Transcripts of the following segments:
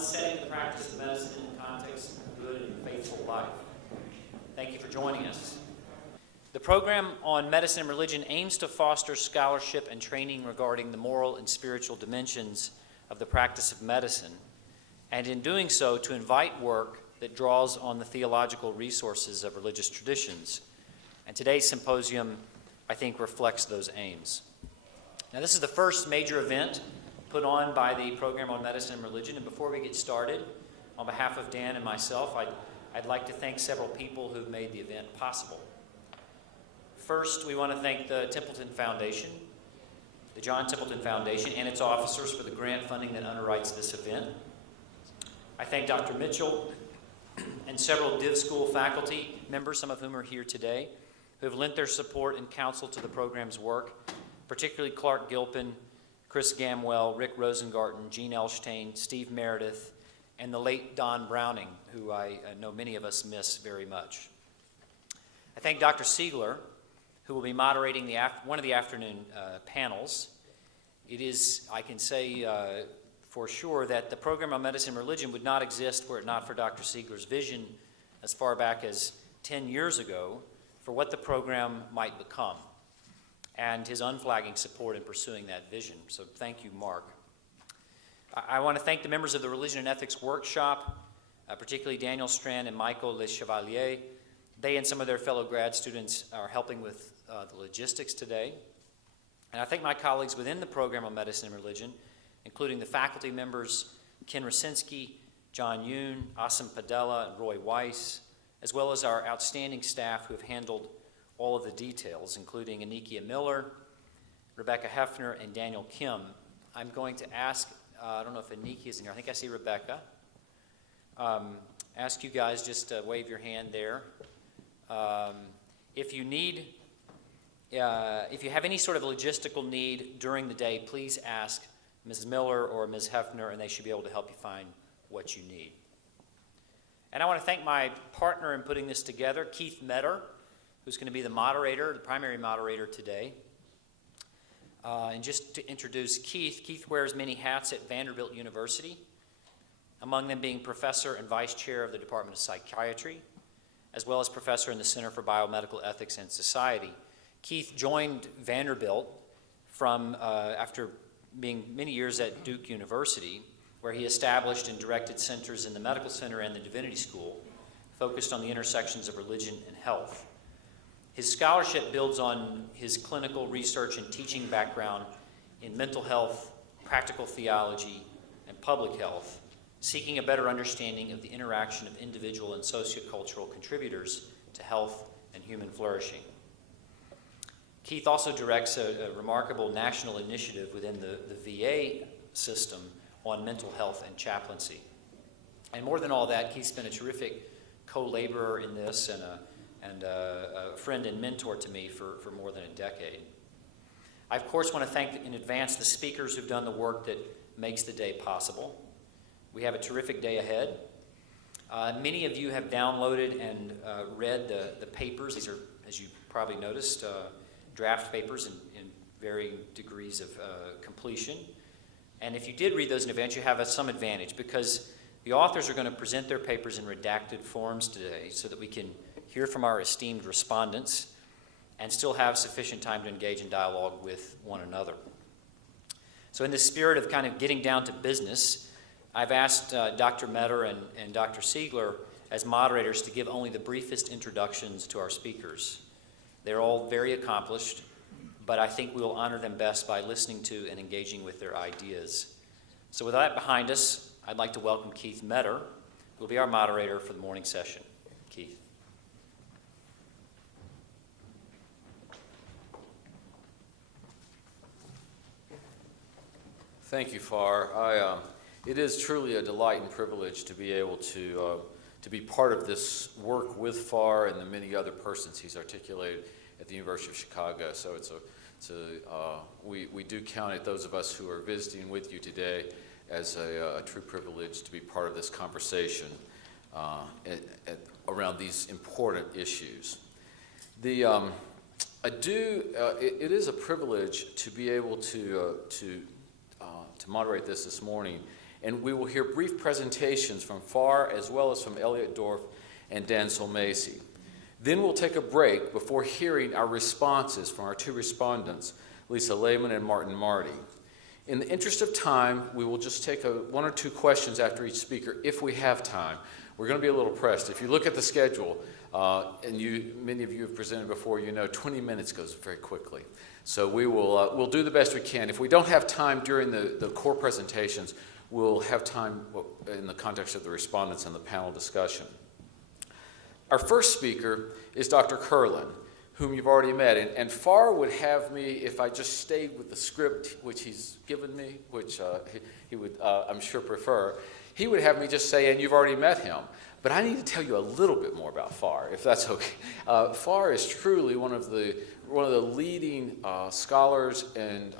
on setting the practice of medicine in the context of a good and faithful life. Thank you for joining us. The program on medicine and religion aims to foster scholarship and training regarding the moral and spiritual dimensions of the practice of medicine, and in doing so, to invite work that draws on the theological resources of religious traditions. And today's symposium, I think, reflects those aims. Now, this is the first major event put on by the program on medicine and religion, and before we get started, on behalf of Dan and myself, I'd like to thank several people who've made the event possible. First, we want to thank the Templeton Foundation, the John Templeton Foundation, and its officers for the grant funding that underwrites this event. I thank Dr. Mitchell and several Div School faculty members, some of whom are here today, who have lent their support and counsel to the program's work, particularly Clark Gilpin, Chris Gamwell, Rick Rosengarten, Gene Elshtain, Steve Meredith, and the late Don Browning, who I know many of us miss very much. I thank Dr. Siegler, who will be moderating one of the afternoon panels. It is, I can say for sure, that the program on medicine and religion would not exist were it not for Dr. Siegler's vision as far back as 10 years ago for what the program might become, and his unflagging support in pursuing that vision. So thank you, Mark. I want to thank the members of the Religion and Ethics Workshop, particularly Daniel Strand and Michael Le Chevalier. They and some of their fellow grad students are helping with the logistics today. And I thank my colleagues within the program on medicine and religion, including the faculty members Ken Rasinski, John Yoon, Asim Padella, and Roy Weiss, as well as our outstanding staff who have handled all of the details, including Anikia Miller, Rebecca Hefner, and Daniel Kim. I'm going to ask, I don't know if Anikia is in here, I think I see Rebecca. Ask you guys just to wave your hand there. If you have any sort of logistical need during the day, please ask Mrs. Miller or Ms. Hefner, and they should be able to help you find what you need. And I want to thank my partner in putting this together, Keith Meador, who's going to be the moderator, the primary moderator today. And just to introduce Keith wears many hats at Vanderbilt University, among them being professor and vice chair of the Department of Psychiatry, as well as professor in the Center for Biomedical Ethics and Society. Keith joined Vanderbilt after being many years at Duke University, where he established and directed centers in the Medical Center and the Divinity School, focused on the intersections of religion and health. His scholarship builds on his clinical research and teaching background in mental health, practical theology, and public health, seeking a better understanding of the interaction of individual and sociocultural contributors to health and human flourishing. Keith also directs a remarkable national initiative within the VA system on mental health and chaplaincy. And more than all that, Keith's been a terrific co-laborer in this and a friend and mentor to me for more than a decade. I, of course, want to thank in advance the speakers who've done the work that makes the day possible. We have a terrific day ahead. Many of you have downloaded and read the papers. These are, as you probably noticed, draft papers in varying degrees of completion. And if you did read those in advance, you have some advantage because the authors are going to present their papers in redacted forms today so that we can hear from our esteemed respondents and still have sufficient time to engage in dialogue with one another. So in the spirit of kind of getting down to business, I've asked Dr. Meador and Dr. Siegler as moderators to give only the briefest introductions to our speakers. They're all very accomplished, but I think we will honor them best by listening to and engaging with their ideas. So with that behind us, I'd like to welcome Keith Meador, who will be our moderator for the morning session. Keith. Thank you, Farr. It is truly a delight and privilege to be able to be part of this work with Farr and the many other persons he's articulated at the University of Chicago. So we do count it, those of us who are visiting with you today, as a true privilege to be part of this conversation around these important issues. It is a privilege to be able to moderate this morning, and we will hear brief presentations from Farr as well as from Elliot, Dorff, and Dan Sulmasy. Then we'll take a break before hearing our responses from our two respondents, Lisa Lehman and Martin Marty. In the interest of time, we will just take one or two questions after each speaker if we have time. We're going to be a little pressed. If you look at the schedule, and many of you have presented before, 20 minutes goes very quickly. So we'll do the best we can. If we don't have time during the core presentations, we'll have time in the context of the respondents and the panel discussion. Our first speaker is Dr. Curlin, whom you've already met. And Farr would have me, if I just stayed with the script which he's given me, which he would, I'm sure, prefer, he would have me just say, and you've already met him. But I need to tell you a little bit more about Farr, if that's okay. Farr is truly one of the leading scholars and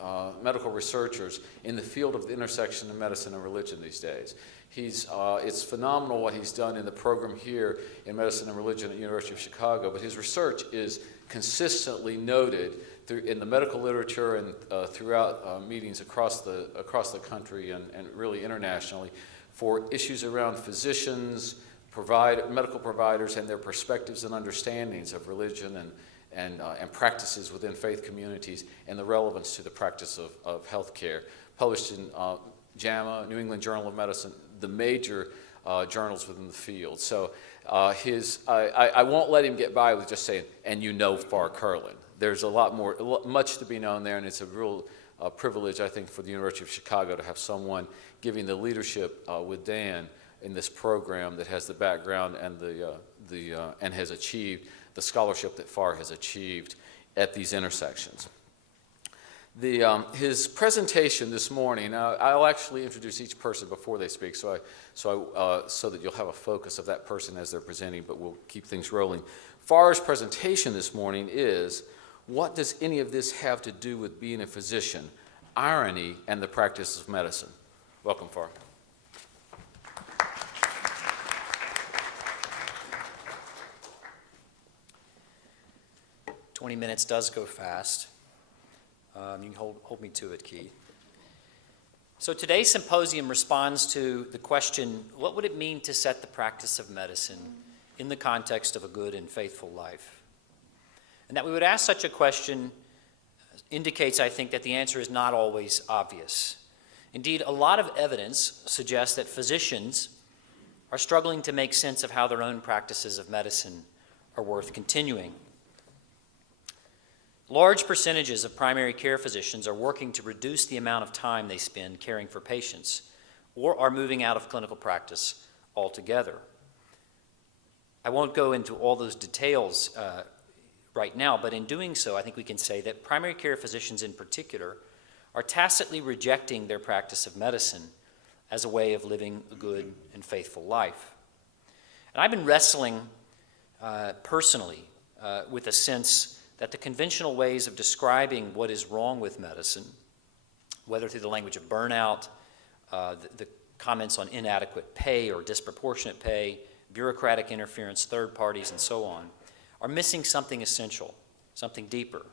medical researchers in the field of the intersection of medicine and religion these days. It's phenomenal what he's done in the program here in medicine and religion at the University of Chicago, but his research is consistently noted in the medical literature and throughout meetings across the country and really internationally for issues around physicians, medical providers, and their perspectives and understandings of religion and practices within faith communities and the relevance to the practice of healthcare. Published in JAMA, New England Journal of Medicine, the major journals within the field. So I won't let him get by with just saying, and Farr Curlin. There's much to be known there, and it's a real privilege, I think, for the University of Chicago to have someone giving the leadership with Dan in this program that has the background and and has achieved the scholarship that Farr has achieved at these intersections. His presentation this morning, I'll actually introduce each person before they speak, so that you'll have a focus of that person as they're presenting, but we'll keep things rolling. Farr's presentation this morning is, what does any of this have to do with being a physician, irony, and the practice of medicine? Welcome, Farr. 20 minutes does go fast. You can hold me to it, Keith. So today's symposium responds to the question, what would it mean to set the practice of medicine in the context of a good and faithful life? And that we would ask such a question indicates, I think, that the answer is not always obvious. Indeed, a lot of evidence suggests that physicians are struggling to make sense of how their own practices of medicine are worth continuing. Large percentages of primary care physicians are working to reduce the amount of time they spend caring for patients, or are moving out of clinical practice altogether. I won't go into all those details right now, but in doing so, I think we can say that primary care physicians in particular are tacitly rejecting their practice of medicine as a way of living a good and faithful life. And I've been wrestling personally with a sense that the conventional ways of describing what is wrong with medicine, whether through the language of burnout, the comments on inadequate pay or disproportionate pay, bureaucratic interference, third parties, and so on, are missing something essential, something deeper.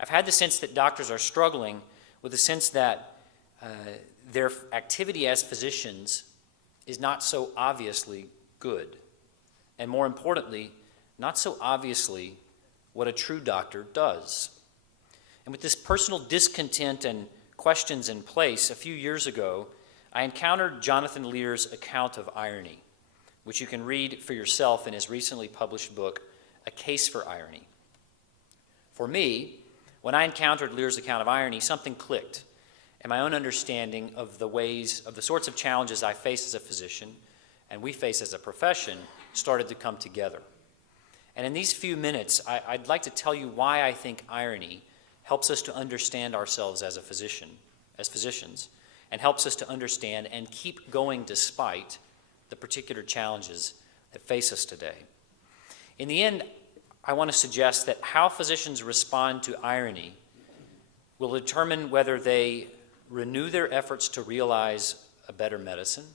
I've had the sense that doctors are struggling with the sense that their activity as physicians is not so obviously good, and more importantly, not so obviously what a true doctor does. And with this personal discontent and questions in place, a few years ago, I encountered Jonathan Lear's account of irony, which you can read for yourself in his recently published book, A Case for Irony. For me, when I encountered Lear's account of irony, something clicked, and my own understanding of the sorts of challenges I face as a physician and we face as a profession started to come together. And in these few minutes, I'd like to tell you why I think irony helps us to understand ourselves as physicians, and helps us to understand and keep going despite the particular challenges that face us today. In the end, I want to suggest that how physicians respond to irony will determine whether they renew their efforts to realize a better medicine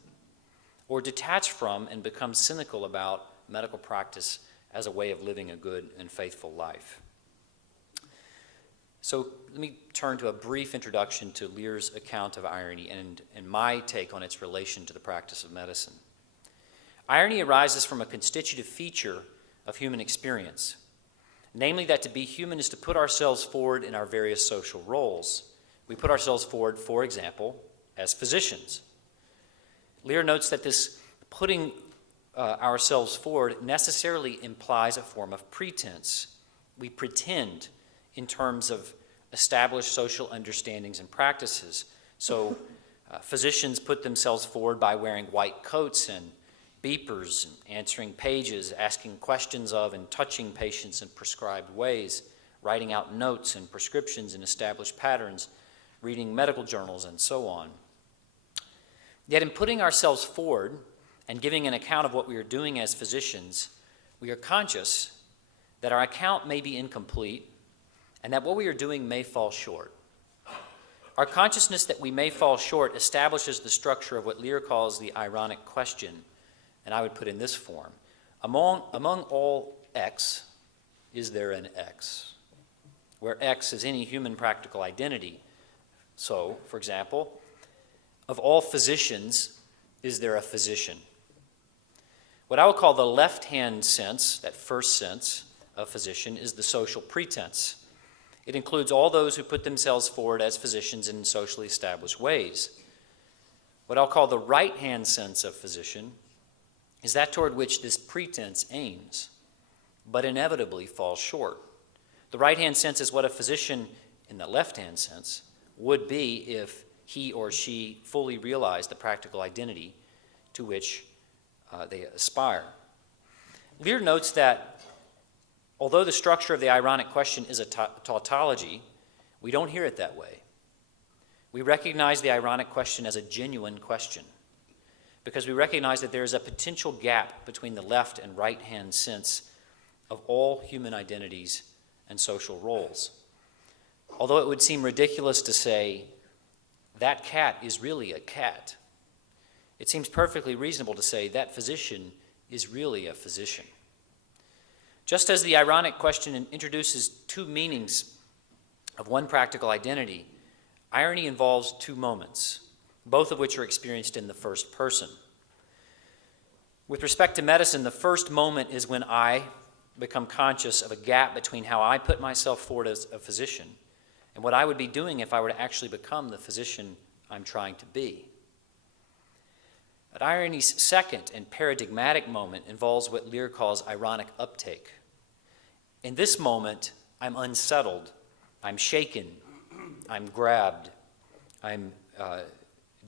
or detach from and become cynical about medical practice as a way of living a good and faithful life. So let me turn to a brief introduction to Lear's account of irony and my take on its relation to the practice of medicine. Irony arises from a constitutive feature of human experience, namely that to be human is to put ourselves forward in our various social roles. We put ourselves forward, for example, as physicians. Lear notes that this putting ourselves forward necessarily implies a form of pretense. We pretend in terms of established social understandings and practices. So physicians put themselves forward by wearing white coats and beepers, and answering pages, asking questions of and touching patients in prescribed ways, writing out notes and prescriptions in established patterns, reading medical journals, and so on. Yet in putting ourselves forward and giving an account of what we are doing as physicians, we are conscious that our account may be incomplete and that what we are doing may fall short. Our consciousness that we may fall short establishes the structure of what Lear calls the ironic question, and I would put in this form: among all X, is there an X? Where X is any human practical identity. So, for example, of all physicians, is there a physician? What I would call the left-hand sense, that first sense of physician, is the social pretense. It includes all those who put themselves forward as physicians in socially established ways. What I'll call the right-hand sense of physician is that toward which this pretense aims, but inevitably falls short. The right-hand sense is what a physician, in the left-hand sense, would be if he or she fully realized the practical identity to which they aspire. Lear notes that although the structure of the ironic question is a tautology, we don't hear it that way. We recognize the ironic question as a genuine question because we recognize that there is a potential gap between the left and right-hand sense of all human identities and social roles. Although it would seem ridiculous to say, that cat is really a cat, it seems perfectly reasonable to say that physician is really a physician. Just as the ironic question introduces two meanings of one practical identity, irony involves two moments, both of which are experienced in the first person. With respect to medicine, the first moment is when I become conscious of a gap between how I put myself forward as a physician and what I would be doing if I were to actually become the physician I'm trying to be. But irony's second and paradigmatic moment involves what Lear calls ironic uptake. In this moment, I'm unsettled, I'm shaken, I'm grabbed, I'm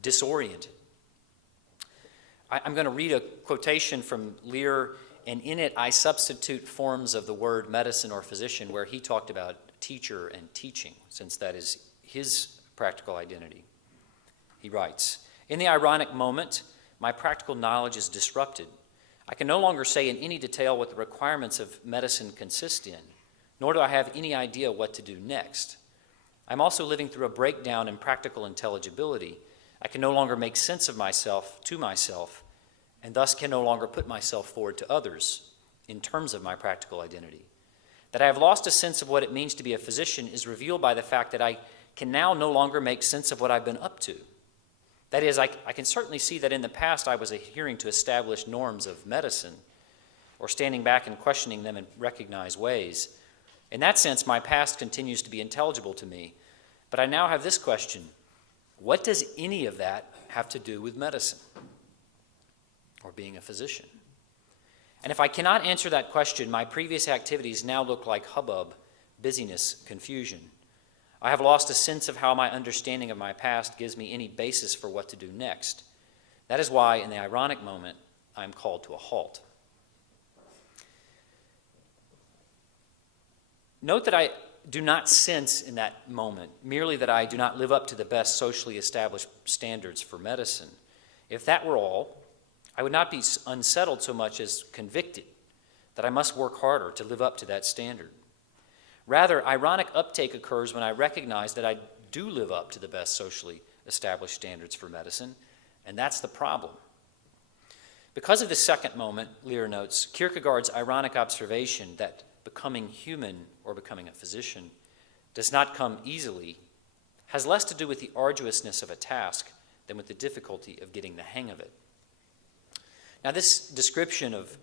disoriented. I'm going to read a quotation from Lear, and in it I substitute forms of the word medicine or physician where he talked about teacher and teaching, since that is his practical identity. He writes, "In the ironic moment, my practical knowledge is disrupted. I can no longer say in any detail what the requirements of medicine consist in, nor do I have any idea what to do next. I'm also living through a breakdown in practical intelligibility. I can no longer make sense of myself to myself, and thus can no longer put myself forward to others in terms of my practical identity. That I have lost a sense of what it means to be a physician is revealed by the fact that I can now no longer make sense of what I've been up to. That is, I can certainly see that in the past I was adhering to established norms of medicine or standing back and questioning them in recognized ways. In that sense, my past continues to be intelligible to me. But I now have this question: what does any of that have to do with medicine or being a physician? And if I cannot answer that question, my previous activities now look like hubbub, busyness, confusion. I have lost a sense of how my understanding of my past gives me any basis for what to do next. That is why, in the ironic moment, I am called to a halt." Note that I do not sense in that moment merely that I do not live up to the best socially established standards for medicine. If that were all, I would not be unsettled so much as convicted that I must work harder to live up to that standard. Rather, ironic uptake occurs when I recognize that I do live up to the best socially established standards for medicine, and that's the problem. Because of the second moment, Lear notes, Kierkegaard's ironic observation that becoming human or becoming a physician does not come easily has less to do with the arduousness of a task than with the difficulty of getting the hang of it. Now, this description of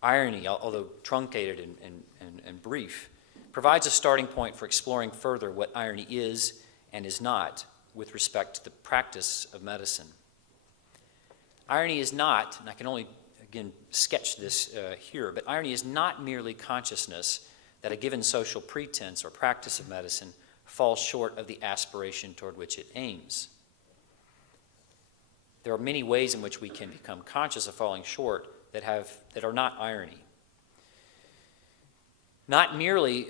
irony, although truncated and brief, provides a starting point for exploring further what irony is and is not with respect to the practice of medicine. Irony is not, and I can only, again, sketch this here, but irony is not merely consciousness that a given social pretense or practice of medicine falls short of the aspiration toward which it aims. There are many ways in which we can become conscious of falling short that are not irony. Not merely,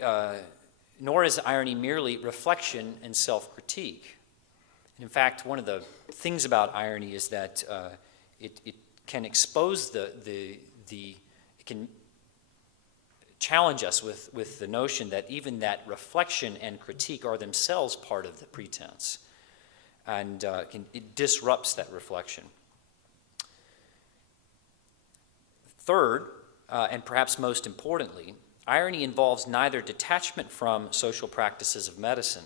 nor is irony merely reflection and self-critique. In fact, one of the things about irony is that it can expose it can challenge us with the notion that even that reflection and critique are themselves part of the pretense. And it disrupts that reflection. Third, and perhaps most importantly, irony involves neither detachment from social practices of medicine,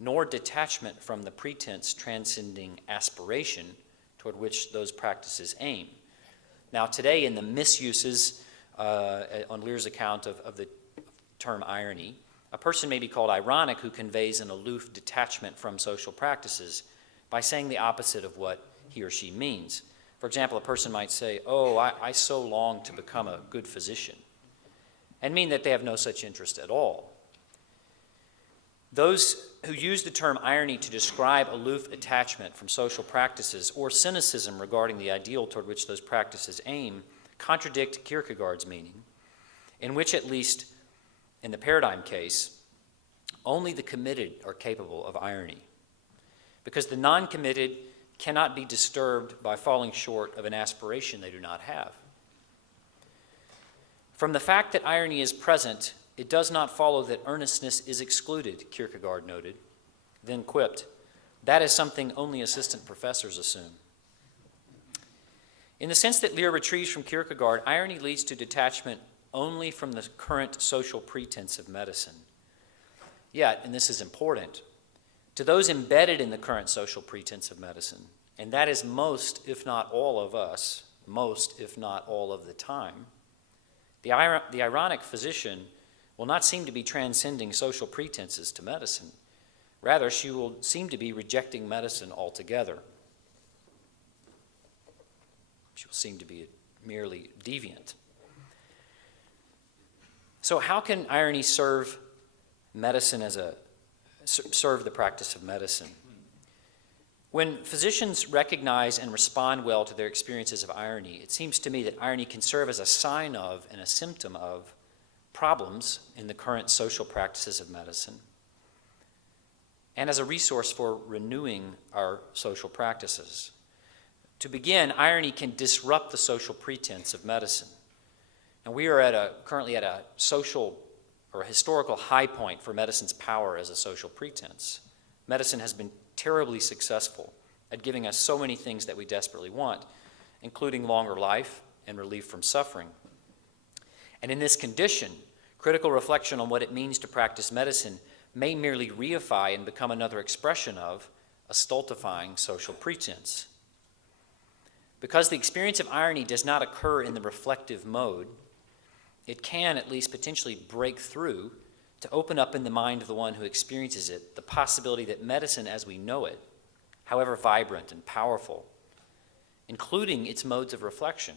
nor detachment from the pretense transcending aspiration toward which those practices aim. Now, today, in the misuses on Lear's account of the term irony, a person may be called ironic who conveys an aloof detachment from social practices by saying the opposite of what he or she means. For example, a person might say, "Oh, I so long to become a good physician," and mean that they have no such interest at all. Those who use the term irony to describe aloof attachment from social practices or cynicism regarding the ideal toward which those practices aim contradict Kierkegaard's meaning, in which, at least in the paradigm case, only the committed are capable of irony, because the non-committed cannot be disturbed by falling short of an aspiration they do not have. From the fact that irony is present, it does not follow that earnestness is excluded, Kierkegaard noted, then quipped, "That is something only assistant professors assume." In the sense that Lear retrieves from Kierkegaard, irony leads to detachment only from the current social pretense of medicine. Yet, and this is important, to those embedded in the current social pretense of medicine, and that is most, if not all of us, most, if not all of the time, the ironic physician will not seem to be transcending social pretenses to medicine. Rather, she will seem to be rejecting medicine altogether. She will seem to be merely deviant. So how can irony serve medicine serve the practice of medicine? When physicians recognize and respond well to their experiences of irony, it seems to me that irony can serve as a sign of and a symptom of problems in the current social practices of medicine, and as a resource for renewing our social practices. To begin, irony can disrupt the social pretense of medicine. And we are currently at a social or a historical high point for medicine's power as a social pretense. Medicine has been terribly successful at giving us so many things that we desperately want, including longer life and relief from suffering. And in this condition, critical reflection on what it means to practice medicine may merely reify and become another expression of a stultifying social pretense. Because the experience of irony does not occur in the reflective mode, it can at least potentially break through to open up in the mind of the one who experiences it the possibility that medicine as we know it, however vibrant and powerful, including its modes of reflection,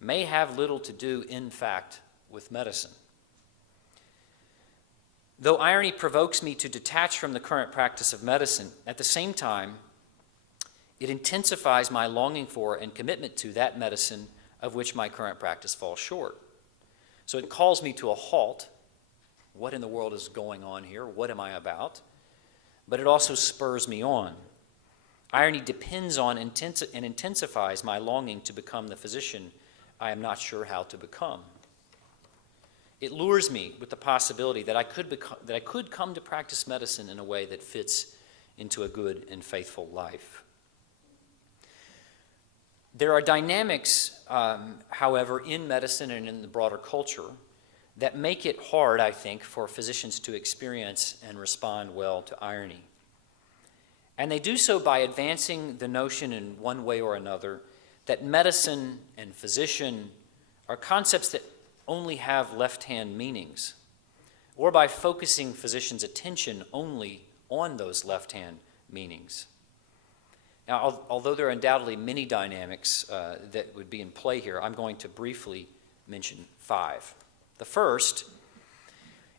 may have little to do, in fact, with medicine. Though irony provokes me to detach from the current practice of medicine, at the same time, it intensifies my longing for and commitment to that medicine of which my current practice falls short. So it calls me to a halt. What in the world is going on here? What am I about? But it also spurs me on. Irony depends on and intensifies my longing to become the physician I am not sure how to become. It lures me with the possibility that I could come to practice medicine in a way that fits into a good and faithful life. There are dynamics, however, in medicine and in the broader culture that make it hard, I think, for physicians to experience and respond well to irony. And they do so by advancing the notion in one way or another that medicine and physician are concepts that only have left-hand meanings, or by focusing physicians' attention only on those left-hand meanings. Now, although there are undoubtedly many dynamics that would be in play here, I'm going to briefly mention 5. The first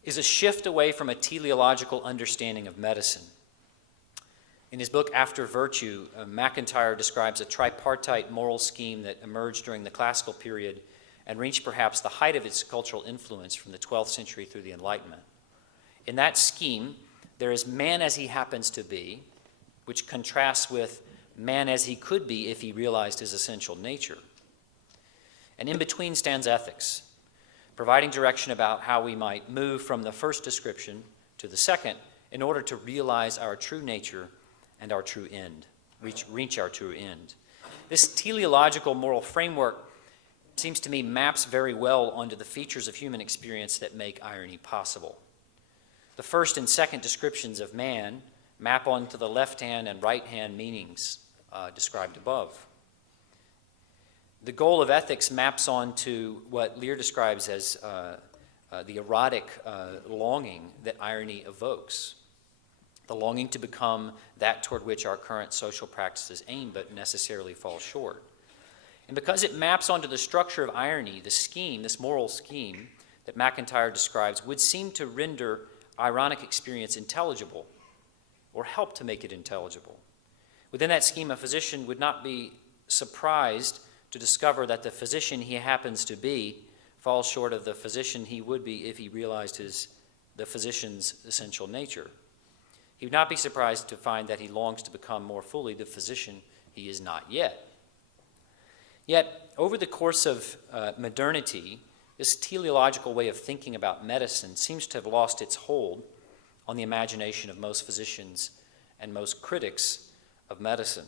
is a shift away from a teleological understanding of medicine. In his book, After Virtue, MacIntyre describes a tripartite moral scheme that emerged during the classical period and reached perhaps the height of its cultural influence from the 12th century through the Enlightenment. In that scheme, there is man as he happens to be, which contrasts with man as he could be if he realized his essential nature. And in between stands ethics, providing direction about how we might move from the first description to the second in order to realize our true nature and our true end, reach our true end. This teleological moral framework seems to me maps very well onto the features of human experience that make irony possible. The first and second descriptions of man map onto the left-hand and right-hand meanings described above. The goal of ethics maps onto what Lear describes as the erotic longing that irony evokes, the longing to become that toward which our current social practices aim but necessarily fall short. And because it maps onto the structure of irony, the scheme, this moral scheme that MacIntyre describes, would seem to render ironic experience intelligible or help to make it intelligible. Within that scheme, a physician would not be surprised to discover that the physician he happens to be falls short of the physician he would be if he realized the physician's essential nature. He would not be surprised to find that he longs to become more fully the physician he is not yet. Yet, over the course of modernity, this teleological way of thinking about medicine seems to have lost its hold on the imagination of most physicians and most critics of medicine.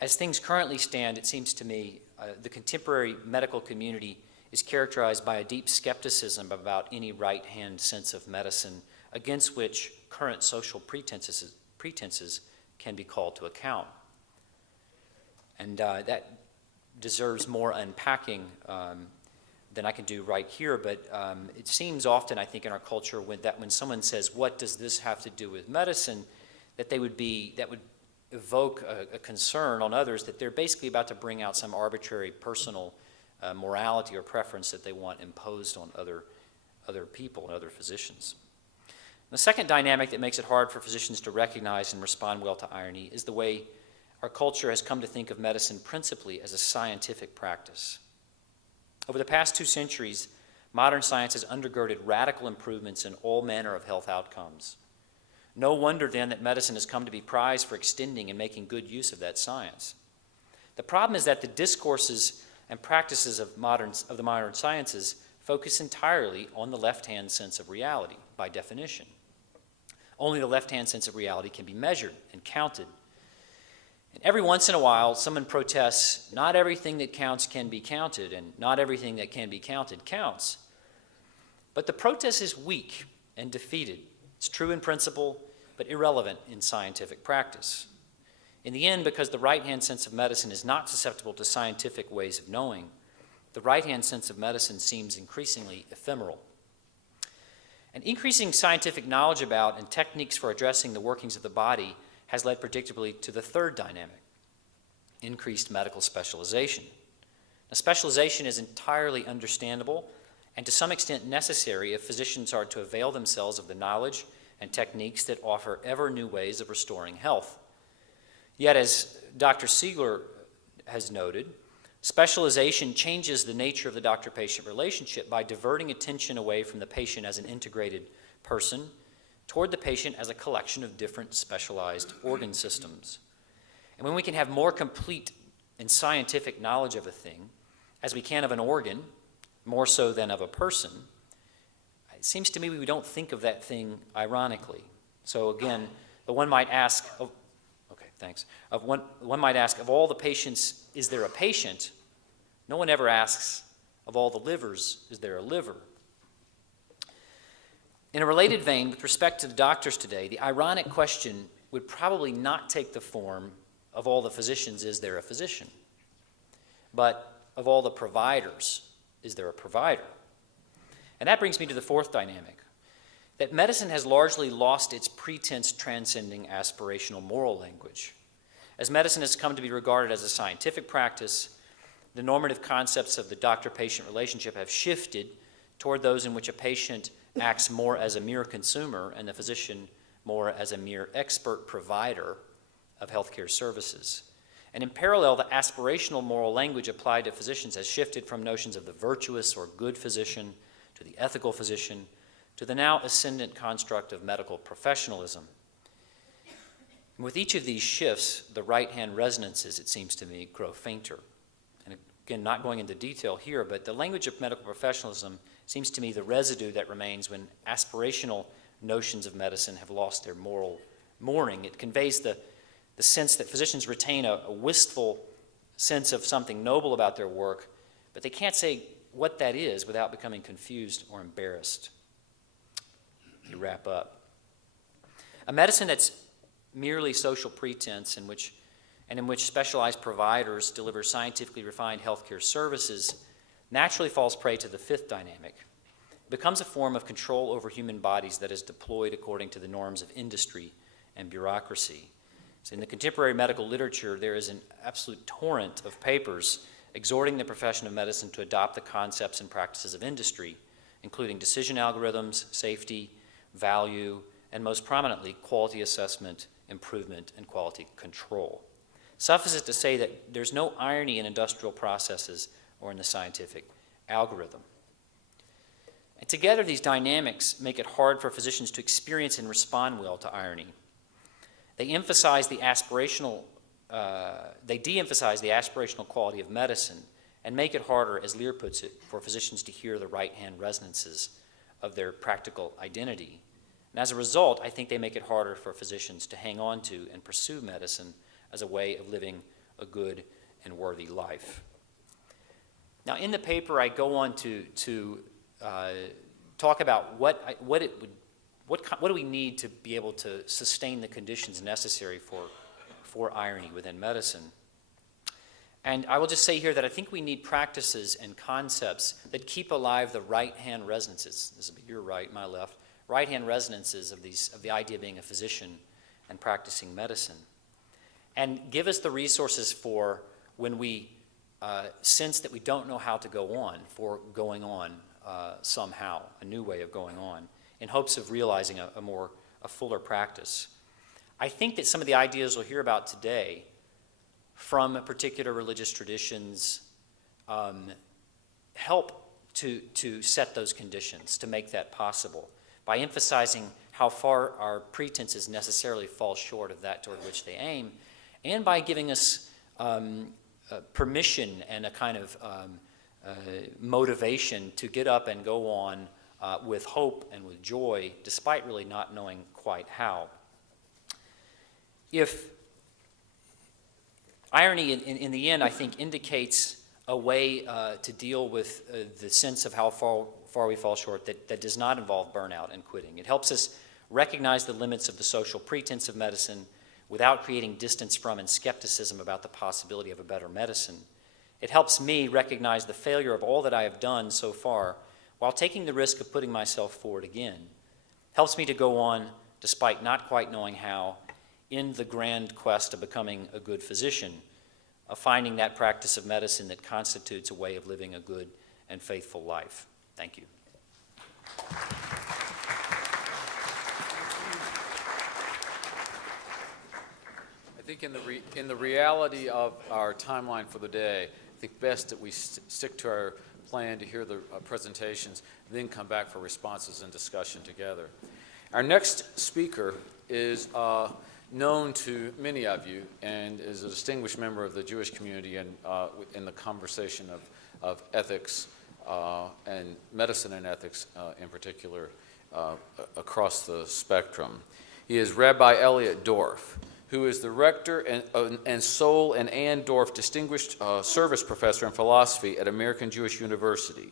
As things currently stand, it seems to me the contemporary medical community is characterized by a deep skepticism about any right-hand sense of medicine against which current social pretenses can be called to account. And that deserves more unpacking than I can do right here, but it seems often, I think, in our culture when someone says, "What does this have to do with medicine?" that would evoke a concern on others that they're basically about to bring out some arbitrary personal morality or preference that they want imposed on other people and other physicians. The second dynamic that makes it hard for physicians to recognize and respond well to irony is the way our culture has come to think of medicine principally as a scientific practice. Over the past 2 centuries, modern science has undergirded radical improvements in all manner of health outcomes. No wonder then that medicine has come to be prized for extending and making good use of that science. The problem is that the discourses and practices of the modern sciences focus entirely on the left-hand sense of reality, by definition. Only the left-hand sense of reality can be measured and counted. And every once in a while, someone protests, "Not everything that counts can be counted, and not everything that can be counted counts." But the protest is weak and defeated. It's true in principle, but irrelevant in scientific practice. In the end, because the right-hand sense of medicine is not susceptible to scientific ways of knowing, the right-hand sense of medicine seems increasingly ephemeral. And increasing scientific knowledge about and techniques for addressing the workings of the body has led predictably to the third dynamic, increased medical specialization. Now, specialization is entirely understandable and to some extent necessary if physicians are to avail themselves of the knowledge and techniques that offer ever new ways of restoring health. Yet, as Dr. Siegler has noted, specialization changes the nature of the doctor-patient relationship by diverting attention away from the patient as an integrated person toward the patient as a collection of different specialized organ systems. And when we can have more complete and scientific knowledge of a thing, as we can of an organ, more so than of a person, it seems to me we don't think of that thing ironically. So again, one might ask, one might ask, of all the patients, is there a patient? No one ever asks, Of all the livers, is there a liver? In a related vein, with respect to the doctors today, the ironic question would probably not take the form of all the physicians, is there a physician? But of all the providers, is there a provider? And that brings me to the fourth dynamic, that medicine has largely lost its pretense transcending aspirational moral language. As medicine has come to be regarded as a scientific practice, the normative concepts of the doctor-patient relationship have shifted toward those in which a patient acts more as a mere consumer and the physician more as a mere expert provider of healthcare services. And in parallel, the aspirational moral language applied to physicians has shifted from notions of the virtuous or good physician to the ethical physician to the now ascendant construct of medical professionalism. And with each of these shifts, the right-hand resonances, it seems to me, grow fainter. And again, not going into detail here, but the language of medical professionalism seems to me the residue that remains when aspirational notions of medicine have lost their moral mooring. It conveys the sense that physicians retain a wistful sense of something noble about their work, but they can't say what that is without becoming confused or embarrassed. You wrap up. A medicine that's merely social pretense in which specialized providers deliver scientifically refined healthcare services naturally falls prey to the fifth dynamic. It becomes a form of control over human bodies that is deployed according to the norms of industry and bureaucracy. So in the contemporary medical literature, there is an absolute torrent of papers exhorting the profession of medicine to adopt the concepts and practices of industry, including decision algorithms, safety, value, and most prominently, quality assessment, improvement, and quality control. Suffice it to say that there's no irony in industrial processes or in the scientific algorithm. And together, these dynamics make it hard for physicians to experience and respond well to irony. They de-emphasize the aspirational quality of medicine and make it harder, as Lear puts it, for physicians to hear the right-hand resonances of their practical identity. And as a result, I think they make it harder for physicians to hang on to and pursue medicine as a way of living a good and worthy life. Now, in the paper, I go on to talk about what do we need to be able to sustain the conditions necessary for irony within medicine. And I will just say here that I think we need practices and concepts that keep alive the right-hand resonances. This will be your right, my left. Right-hand resonances of the idea of being a physician and practicing medicine. And give us the resources for when we sense that we don't know how to go on, for going on somehow, a new way of going on, in hopes of realizing a fuller practice. I think that some of the ideas we'll hear about today from particular religious traditions help to set those conditions, to make that possible, by emphasizing how far our pretenses necessarily fall short of that toward which they aim, and by giving us permission and a kind of motivation to get up and go on with hope and with joy, despite really not knowing quite how. If irony, in the end, I think, indicates a way to deal with the sense of how far we fall short that does not involve burnout and quitting. It helps us recognize the limits of the social pretense of medicine without creating distance from and skepticism about the possibility of a better medicine. It helps me recognize the failure of all that I have done so far while taking the risk of putting myself forward again. Helps me to go on, despite not quite knowing how, in the grand quest of becoming a good physician, of finding that practice of medicine that constitutes a way of living a good and faithful life. Thank you. I think in the reality of our timeline for the day, I think best that we stick to our plan to hear the presentations, then come back for responses and discussion together. Our next speaker is known to many of you and is a distinguished member of the Jewish community and in the conversation of ethics and medicine and ethics in particular across the spectrum. He is Rabbi Elliot Dorff, who is the rector and Sol and Ann Dorff Distinguished Service Professor in Philosophy at American Jewish University.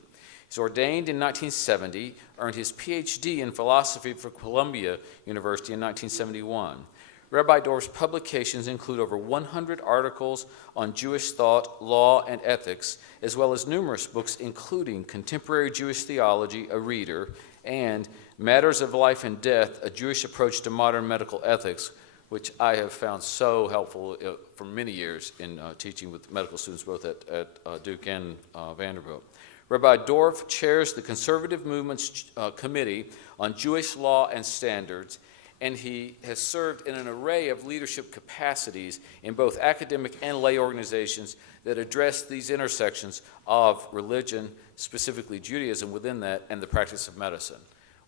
He's ordained in 1970, earned his PhD in philosophy from Columbia University in 1971. Rabbi Dorff's publications include over 100 articles on Jewish thought, law, and ethics, as well as numerous books including Contemporary Jewish Theology, a Reader, and Matters of Life and Death, a Jewish Approach to Modern Medical Ethics, which I have found so helpful for many years in teaching with medical students both at Duke and Vanderbilt. Rabbi Dorff chairs the Conservative Movement's Committee on Jewish Law and Standards, and he has served in an array of leadership capacities in both academic and lay organizations that address these intersections of religion, specifically Judaism within that, and the practice of medicine.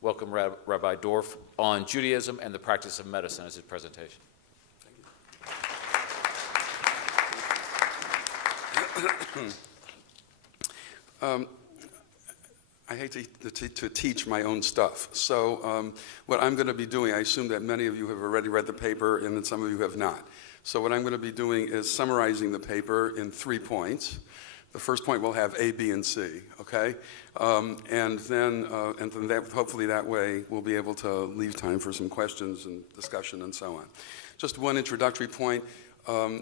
Welcome, Rabbi Dorff, on Judaism and the practice of medicine as his presentation. Thank you. I hate to teach my own stuff. So what I'm going to be doing, I assume that many of you have already read the paper and that some of you have not. So what I'm going to be doing is summarizing the paper in 3 points. The first point will have A, B, and C, okay? And then that, hopefully that way we'll be able to leave time for some questions and discussion and so on. Just one introductory point.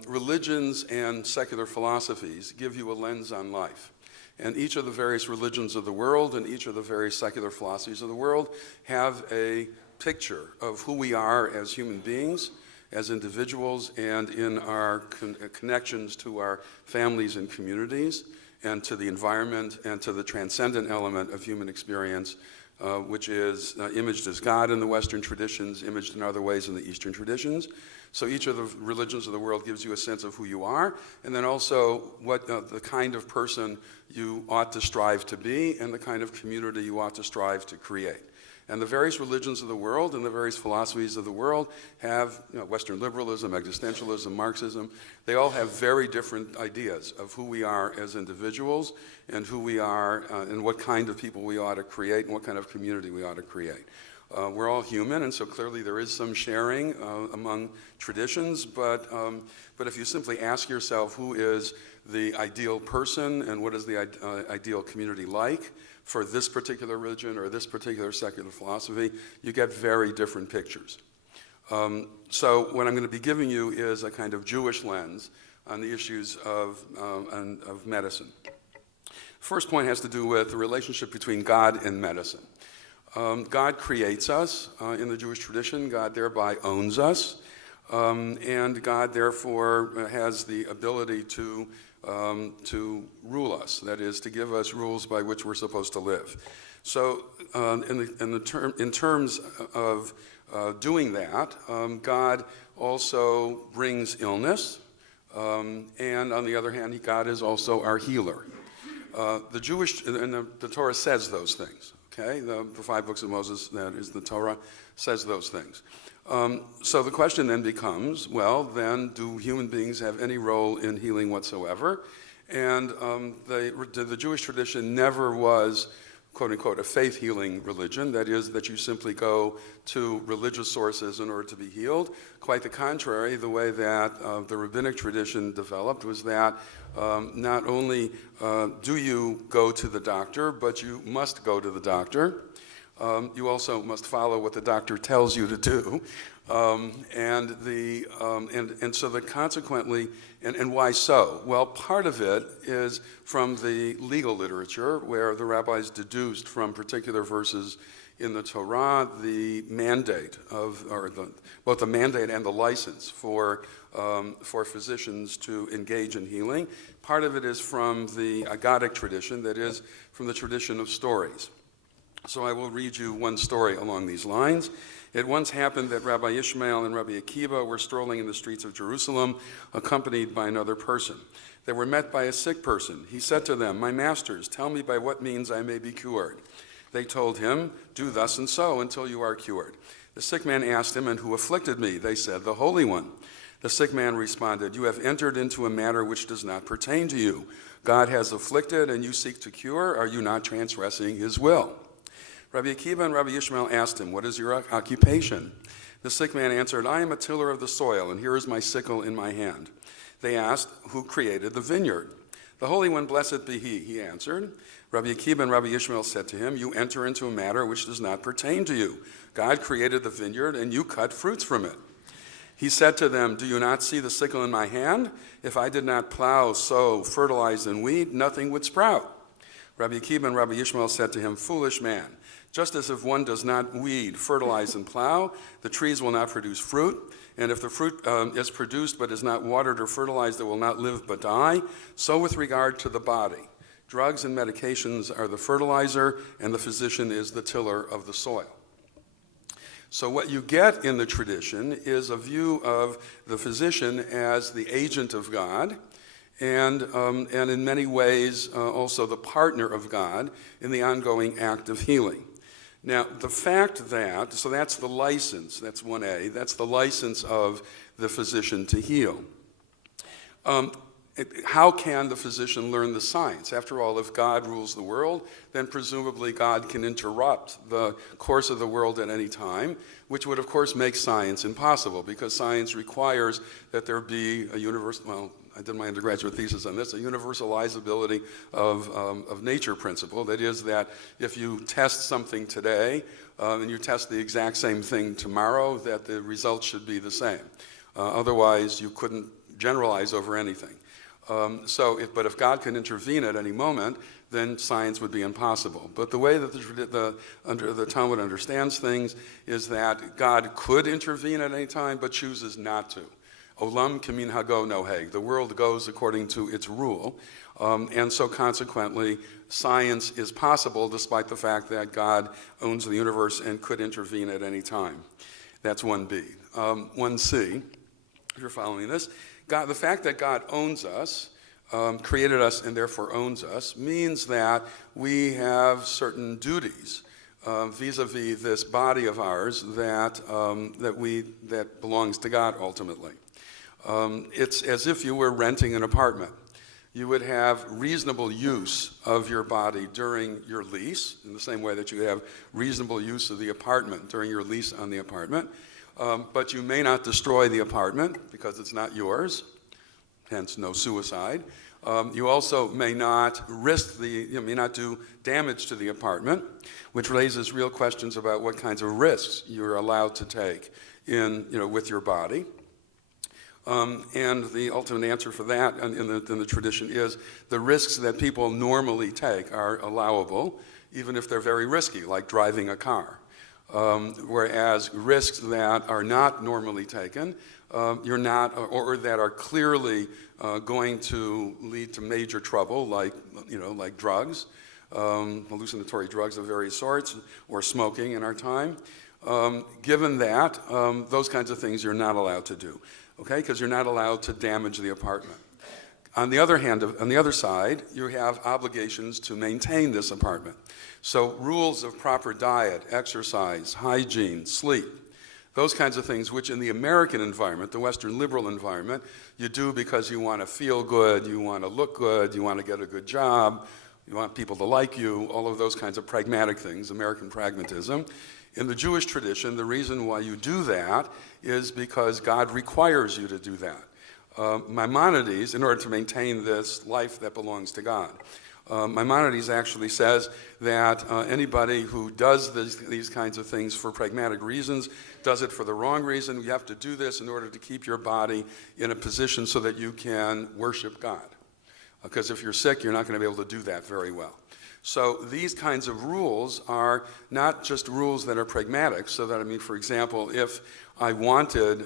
Religions and secular philosophies give you a lens on life. And each of the various religions of the world and each of the various secular philosophies of the world have a picture of who we are as human beings, as individuals, and in our connections to our families and communities, and to the environment, and to the transcendent element of human experience, which is imaged as God in the Western traditions, imaged in other ways in the Eastern traditions. So each of the religions of the world gives you a sense of who you are, and then also what the kind of person you ought to strive to be, and the kind of community you ought to strive to create. And the various religions of the world and the various philosophies of the world have, Western liberalism, existentialism, Marxism, they all have very different ideas of who we are as individuals, and who we are, and what kind of people we ought to create, and what kind of community we ought to create. We're all human, and so clearly there is some sharing among traditions, but if you simply ask yourself who is the ideal person and what is the ideal community like for this particular religion or this particular secular philosophy, you get very different pictures. So what I'm going to be giving you is a kind of Jewish lens on the issues of medicine. First point has to do with the relationship between God and medicine. God creates us in the Jewish tradition. God thereby owns us, and God therefore has the ability to rule us. That is, to give us rules by which we're supposed to live. So, in terms of doing that, God also brings illness, and on the other hand, God is also our healer. The Jewish and the Torah says those things. Okay, the 5 books of Moses, that is the Torah, says those things. So the question then becomes, well, then do human beings have any role in healing whatsoever? And the Jewish tradition never was, quote unquote, a faith healing religion. That is, that you simply go to religious sources in order to be healed. Quite the contrary, the way that the rabbinic tradition developed was that not only do you go to the doctor, but you must go to the doctor. You also must follow what the doctor tells you to do. And so consequently, and why so? Well, part of it is from the legal literature, where the rabbis deduced from particular verses in the Torah the mandate both the mandate and the license for physicians to engage in healing. Part of it is from the Aggadic tradition, that is, from the tradition of stories. So I will read you one story along these lines. It once happened that Rabbi Ishmael and Rabbi Akiva were strolling in the streets of Jerusalem, accompanied by another person. They were met by a sick person. He said to them, "My masters, tell me by what means I may be cured." They told him, "Do thus and so until you are cured." The sick man asked him, "And who afflicted me?" They said, "The Holy One." The sick man responded, "You have entered into a matter which does not pertain to you. God has afflicted, and you seek to cure. Are you not transgressing his will?" Rabbi Akiva and Rabbi Ishmael asked him, "What is your occupation?" The sick man answered, I am a tiller of the soil, and here is my sickle in my hand. They asked, who created the vineyard? The Holy One, blessed be he answered. Rabbi Akiva and Rabbi Ishmael said to him, you enter into a matter which does not pertain to you. God created the vineyard, and you cut fruits from it. He said to them, do you not see the sickle in my hand? If I did not plow, sow, fertilize, and weed, nothing would sprout. Rabbi Akiva and Rabbi Ishmael said to him, foolish man, just as if one does not weed, fertilize, and plow, the trees will not produce fruit. And if the fruit is produced but is not watered or fertilized, it will not live but die. So with regard to the body, drugs and medications are the fertilizer, and the physician is the tiller of the soil. So what you get in the tradition is a view of the physician as the agent of God, and in many ways also the partner of God in the ongoing act of healing. Now, the fact that, so that's the license, that's 1A, that's the license of the physician to heal. How can the physician learn the science? After all, if God rules the world, then presumably God can interrupt the course of the world at any time, which would, of course, make science impossible, because science requires that there be a universal, well, I did my undergraduate thesis on this, a universalizability of nature principle. That is that if you test something today and you test the exact same thing tomorrow, that the results should be the same. Otherwise, you couldn't generalize over anything. But if God can intervene at any moment, then science would be impossible. But the way that the Talmud understands things is that God could intervene at any time, but chooses not to. Olam kamin hago noheg. The world goes according to its rule. And so consequently, science is possible despite the fact that God owns the universe and could intervene at any time. That's 1B. 1C, if you're following this, the fact that God owns us, created us and therefore owns us, means that we have certain duties vis-a-vis this body of ours that belongs to God ultimately. It's as if you were renting an apartment. You would have reasonable use of your body during your lease, in the same way that you have reasonable use of the apartment during your lease on the apartment. But you may not destroy the apartment because it's not yours, hence no suicide. You also may not may not do damage to the apartment, which raises real questions about what kinds of risks you're allowed to take with your body. And the ultimate answer for that in the tradition is the risks that people normally take are allowable, even if they're very risky, like driving a car. Whereas risks that are not normally taken, you're not, or that are clearly going to lead to major trouble, like drugs, hallucinatory drugs of various sorts, or smoking in our time. Given that, those kinds of things you're not allowed to do, okay? Because you're not allowed to damage the apartment. On the other hand, on the other side, you have obligations to maintain this apartment. So rules of proper diet, exercise, hygiene, sleep, those kinds of things, which in the American environment, the Western liberal environment, you do because you want to feel good, you want to look good, you want to get a good job, you want people to like you, all of those kinds of pragmatic things, American pragmatism. In the Jewish tradition, the reason why you do that is because God requires you to do that. Maimonides, in order to maintain this life that belongs to God, Maimonides actually says that anybody who does these kinds of things for pragmatic reasons does it for the wrong reason. You have to do this in order to keep your body in a position so that you can worship God. Because if you're sick, you're not going to be able to do that very well. So these kinds of rules are not just rules that are pragmatic, so that, for example, if I wanted,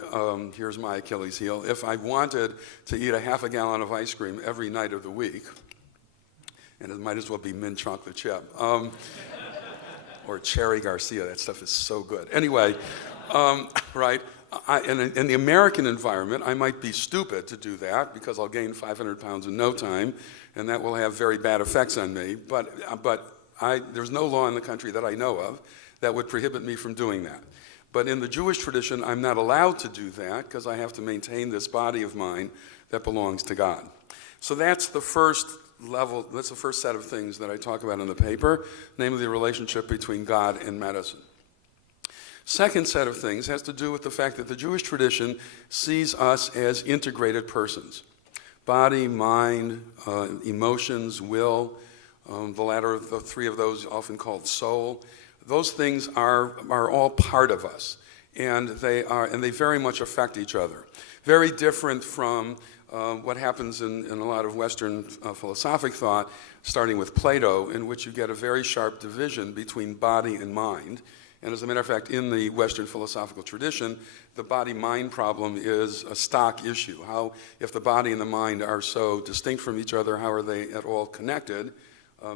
here's my Achilles heel, if I wanted to eat a half a gallon of ice cream every night of the week, and it might as well be mint chocolate chip, or Cherry Garcia, that stuff is so good. Anyway, right, in the American environment, I might be stupid to do that because I'll gain 500 pounds in no time, and that will have very bad effects on me. But there's no law in the country that I know of that would prohibit me from doing that. But in the Jewish tradition, I'm not allowed to do that because I have to maintain this body of mine that belongs to God. So that's the first level, that's the first set of things that I talk about in the paper, namely the relationship between God and medicine. Second set of things has to do with the fact that the Jewish tradition sees us as integrated persons. Body, mind, emotions, will, the latter of the three of those often called soul. Those things are all part of us, and they very much affect each other. Very different from what happens in a lot of Western philosophic thought, starting with Plato, in which you get a very sharp division between body and mind. And as a matter of fact, in the Western philosophical tradition, the body-mind problem is a stock issue. How, if the body and the mind are so distinct from each other, how are they at all connected?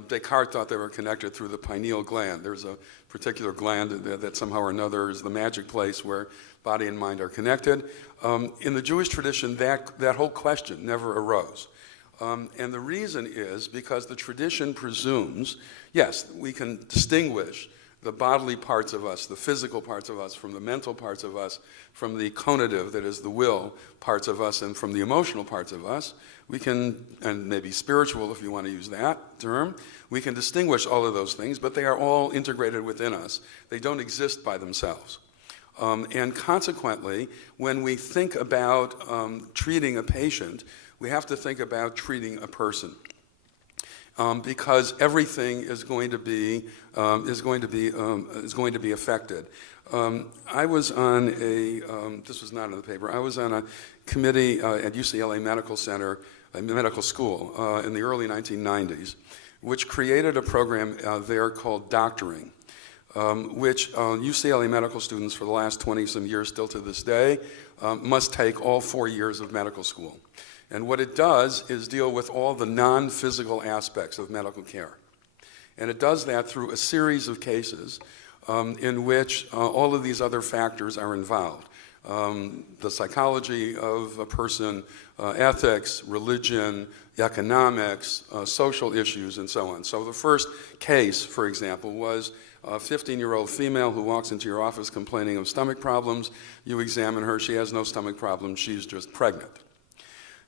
Descartes thought they were connected through the pineal gland. There's a particular gland that somehow or another is the magic place where body and mind are connected. In the Jewish tradition, that whole question never arose. And the reason is because the tradition presumes, yes, we can distinguish the bodily parts of us, the physical parts of us, from the mental parts of us, from the conative, that is the will, parts of us, and from the emotional parts of us. We can, and maybe spiritual if you want to use that term, we can distinguish all of those things, but they are all integrated within us. They don't exist by themselves. And consequently, when we think about treating a patient, we have to think about treating a person. Because everything is going to be affected. I was on this was not in the paper. I was on a committee at UCLA Medical School in the early 1990s, which created a program there called doctoring, which UCLA medical students for the last 20-some years, still to this day, must take all 4 years of medical school. And what it does is deal with all the non-physical aspects of medical care. And it does that through a series of cases in which all of these other factors are involved. The psychology of a person, ethics, religion, economics, social issues, and so on. So the first case, for example, was a 15-year-old female who walks into your office complaining of stomach problems. You examine her, she has no stomach problems, she's just pregnant.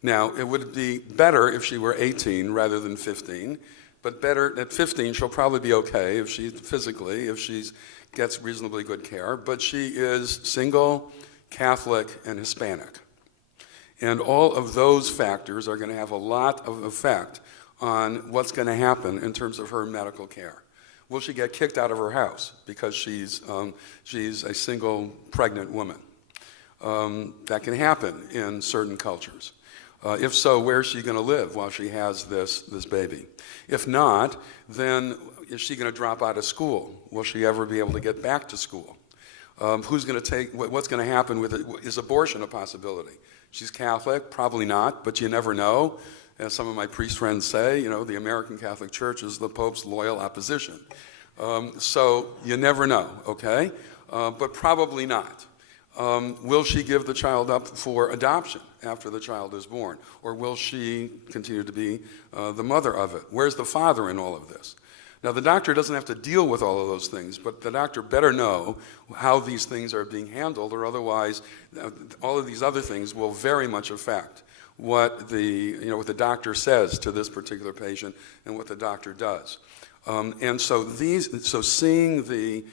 Now, it would be better if she were 18 rather than 15, but better at 15, she'll probably be okay if she gets reasonably good care, but she is single, Catholic, and Hispanic. And all of those factors are going to have a lot of effect on what's going to happen in terms of her medical care. Will she get kicked out of her house because she's a single pregnant woman? That can happen in certain cultures. If so, where is she going to live while she has this baby? If not, then is she going to drop out of school? Will she ever be able to get back to school? Who's going to what's going to happen with it? Is abortion a possibility? She's Catholic, probably not, but you never know. As some of my priest friends say, the American Catholic Church is the Pope's loyal opposition. So you never know, okay? But probably not. Will she give the child up for adoption after the child is born? Or will she continue to be the mother of it? Where's the father in all of this? Now, the doctor doesn't have to deal with all of those things, but the doctor better know how these things are being handled, or otherwise all of these other things will very much affect what the doctor says to this particular patient and what the doctor does. And so seeing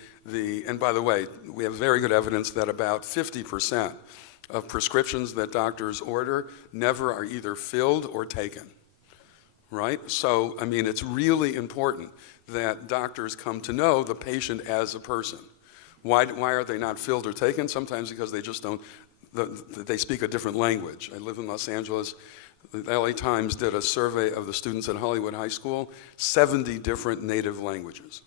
and by the way, we have very good evidence that about 50% of prescriptions that doctors order never are either filled or taken, right? So, it's really important that doctors come to know the patient as a person. Why are they not filled or taken? Sometimes because they just don't, they speak a different language. I live in Los Angeles. The LA Times did a survey of the students at Hollywood High School, 70 different native languages.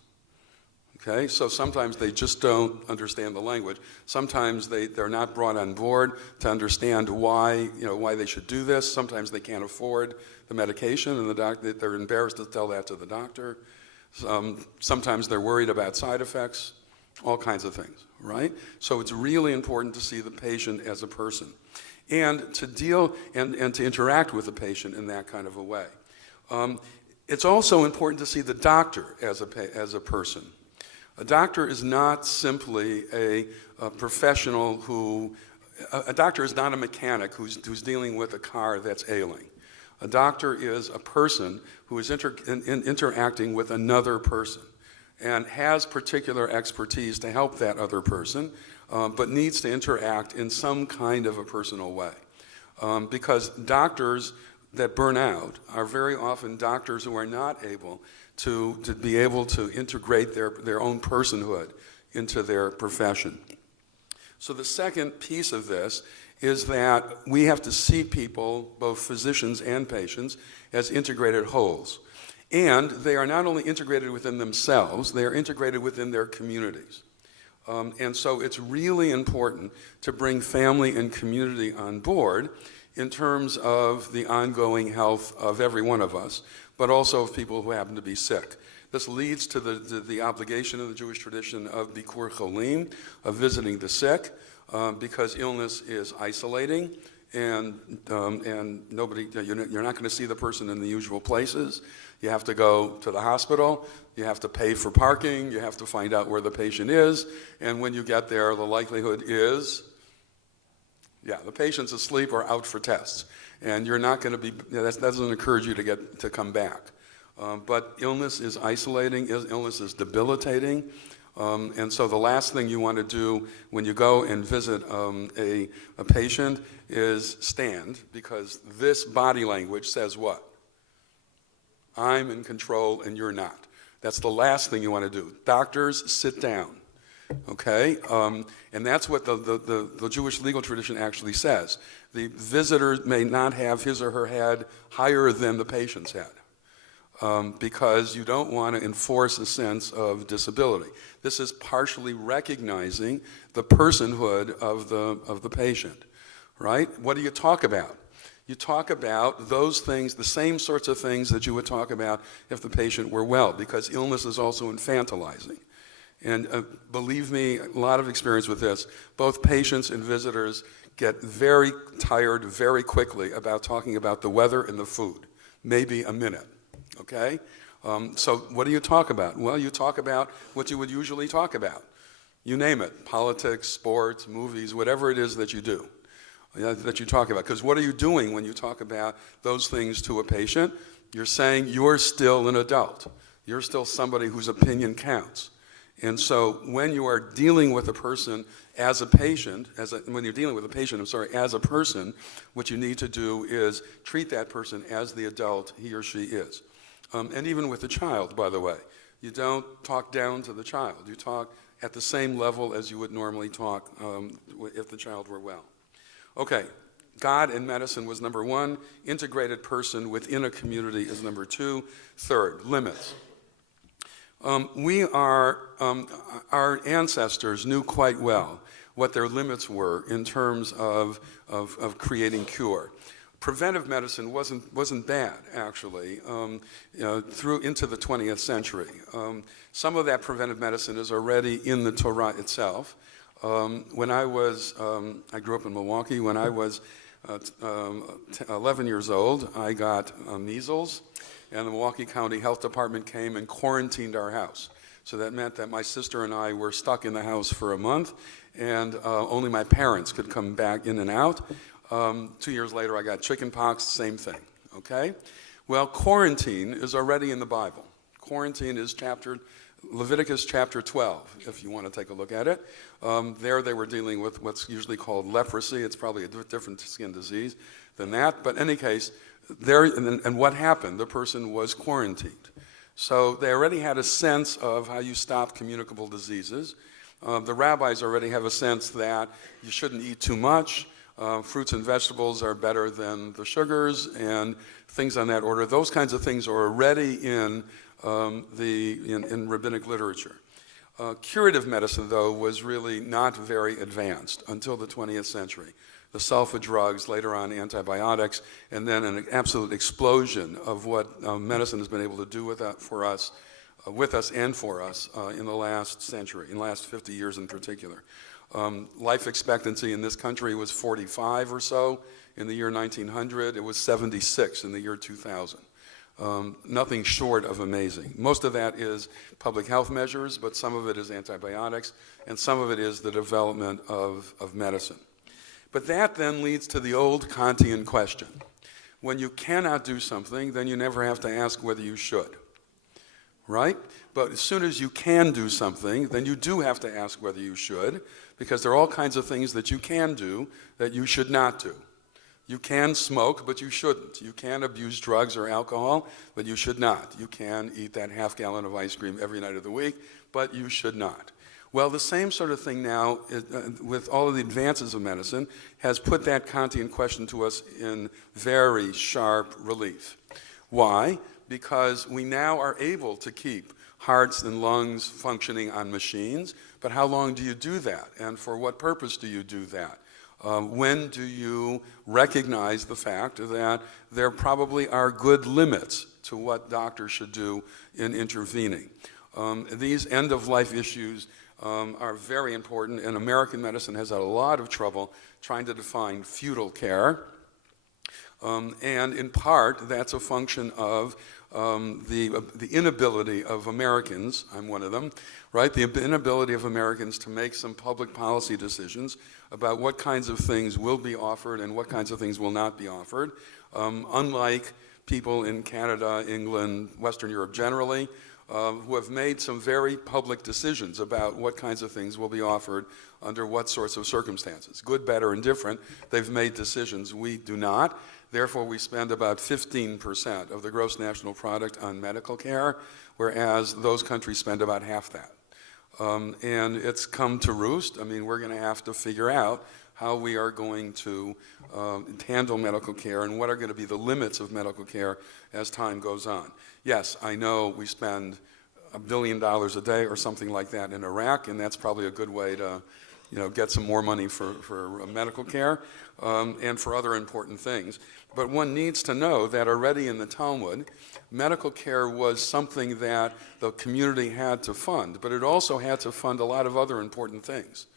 Okay, so sometimes they just don't understand the language. Sometimes they're not brought on board to understand why they should do this. Sometimes they can't afford the medication, and they're embarrassed to tell that to the doctor. Sometimes they're worried about side effects, all kinds of things, right? So it's really important to see the patient as a person, and to deal and to interact with the patient in that kind of a way. It's also important to see the doctor as a person. A doctor is not simply a professional a doctor is not a mechanic who's dealing with a car that's ailing. A doctor is a person who is interacting with another person. and has particular expertise to help that other person, but needs to interact in some kind of a personal way. Because doctors that burn out are very often doctors who are not able to be able to integrate their own personhood into their profession. So the second piece of this is that we have to see people, both physicians and patients, as integrated wholes. And they are not only integrated within themselves, they are integrated within their communities. And so it's really important to bring family and community on board in terms of the ongoing health of every one of us, but also of people who happen to be sick. This leads to the obligation of the Jewish tradition of Bikur Cholim, of visiting the sick, because illness is isolating, and nobody, you're not going to see the person in the usual places. You have to go to the hospital, you have to pay for parking, you have to find out where the patient is, and when you get there, the likelihood is, the patient's asleep or out for tests, and you're not going to be, that doesn't encourage you to come back. But illness is isolating, illness is debilitating, and so the last thing you want to do when you go and visit a patient is stand, because this body language says what? I'm in control and you're not. That's the last thing you want to do. Doctors, sit down, okay? And that's what the Jewish legal tradition actually says. The visitor may not have his or her head higher than the patient's head. Because you don't want to enforce a sense of disability. This is partially recognizing the personhood of the patient, right? What do you talk about? You talk about those things, the same sorts of things that you would talk about if the patient were well, because illness is also infantilizing. And believe me, a lot of experience with this. Both patients and visitors get very tired very quickly about talking about the weather and the food, maybe a minute. Okay? So what do you talk about? Well, you talk about what you would usually talk about. You name it, politics, sports, movies, whatever it is that you do, that you talk about. Because what are you doing when you talk about those things to a patient? You're saying you're still an adult. You're still somebody whose opinion counts. And so when you are dealing with a person as a patient, as a person, what you need to do is treat that person as the adult he or she is. And even with the child, by the way, you don't talk down to the child. You talk at the same level as you would normally talk if the child were well. Okay, God in medicine was number one. Integrated person within a community is number two. Third, limits. Our ancestors knew quite well what their limits were in terms of creating cure. Preventive medicine wasn't bad, actually, through into the 20th century. Some of that preventive medicine is already in the Torah itself. When I grew up in Milwaukee. When I was 11 years old, I got measles, and the Milwaukee County Health Department came and quarantined our house. So that meant that my sister and I were stuck in the house for a month, and only my parents could come back in and out. 2 years later, I got chicken pox, same thing, okay? Well, quarantine is already in the Bible. Quarantine is Leviticus chapter 12, if you want to take a look at it. There they were dealing with what's usually called leprosy. It's probably a different skin disease than that. But in any case, and what happened? The person was quarantined. So they already had a sense of how you stop communicable diseases. The rabbis already have a sense that you shouldn't eat too much. Fruits and vegetables are better than the sugars and things on that order. Those kinds of things are already in rabbinic literature. Curative medicine, though, was really not very advanced until the 20th century. The sulfa drugs, later on antibiotics, and then an absolute explosion of what medicine has been able to do with us and for us in the last century, in the last 50 years in particular. Life expectancy in this country was 45 or so in the year 1900. It was 76 in the year 2000. Nothing short of amazing. Most of that is public health measures, but some of it is antibiotics, and some of it is the development of medicine. But that then leads to the old Kantian question. When you cannot do something, then you never have to ask whether you should, right? But as soon as you can do something, then you do have to ask whether you should, because there are all kinds of things that you can do that you should not do. You can smoke, but you shouldn't. You can abuse drugs or alcohol, but you should not. You can eat that half gallon of ice cream every night of the week, but you should not. Well, the same sort of thing now, with all of the advances of medicine, has put that Kantian question to us in very sharp relief. Why? Because we now are able to keep hearts and lungs functioning on machines, but how long do you do that? And for what purpose do you do that? When do you recognize the fact that there probably are good limits to what doctors should do in intervening? These end-of-life issues are very important, and American medicine has had a lot of trouble trying to define feudal care. And in part, that's a function of the inability of Americans, I'm one of them, right? The inability of Americans to make some public policy decisions about what kinds of things will be offered and what kinds of things will not be offered. Unlike people in Canada, England, Western Europe generally, who have made some very public decisions about what kinds of things will be offered under what sorts of circumstances. Good, bad, or indifferent, they've made decisions. We do not. Therefore, we spend about 15% of the gross national product on medical care, whereas those countries spend about half that. And it's come to roost. I mean, we're going to have to figure out how we are going to handle medical care and what are going to be the limits of medical care as time goes on. Yes, I know we spend $1 billion a day or something like that in Iraq, and that's probably a good way to get some more money for medical care and for other important things. But one needs to know that already in the Talmud, medical care was something that the community had to fund, but it also had to fund a lot of other important things,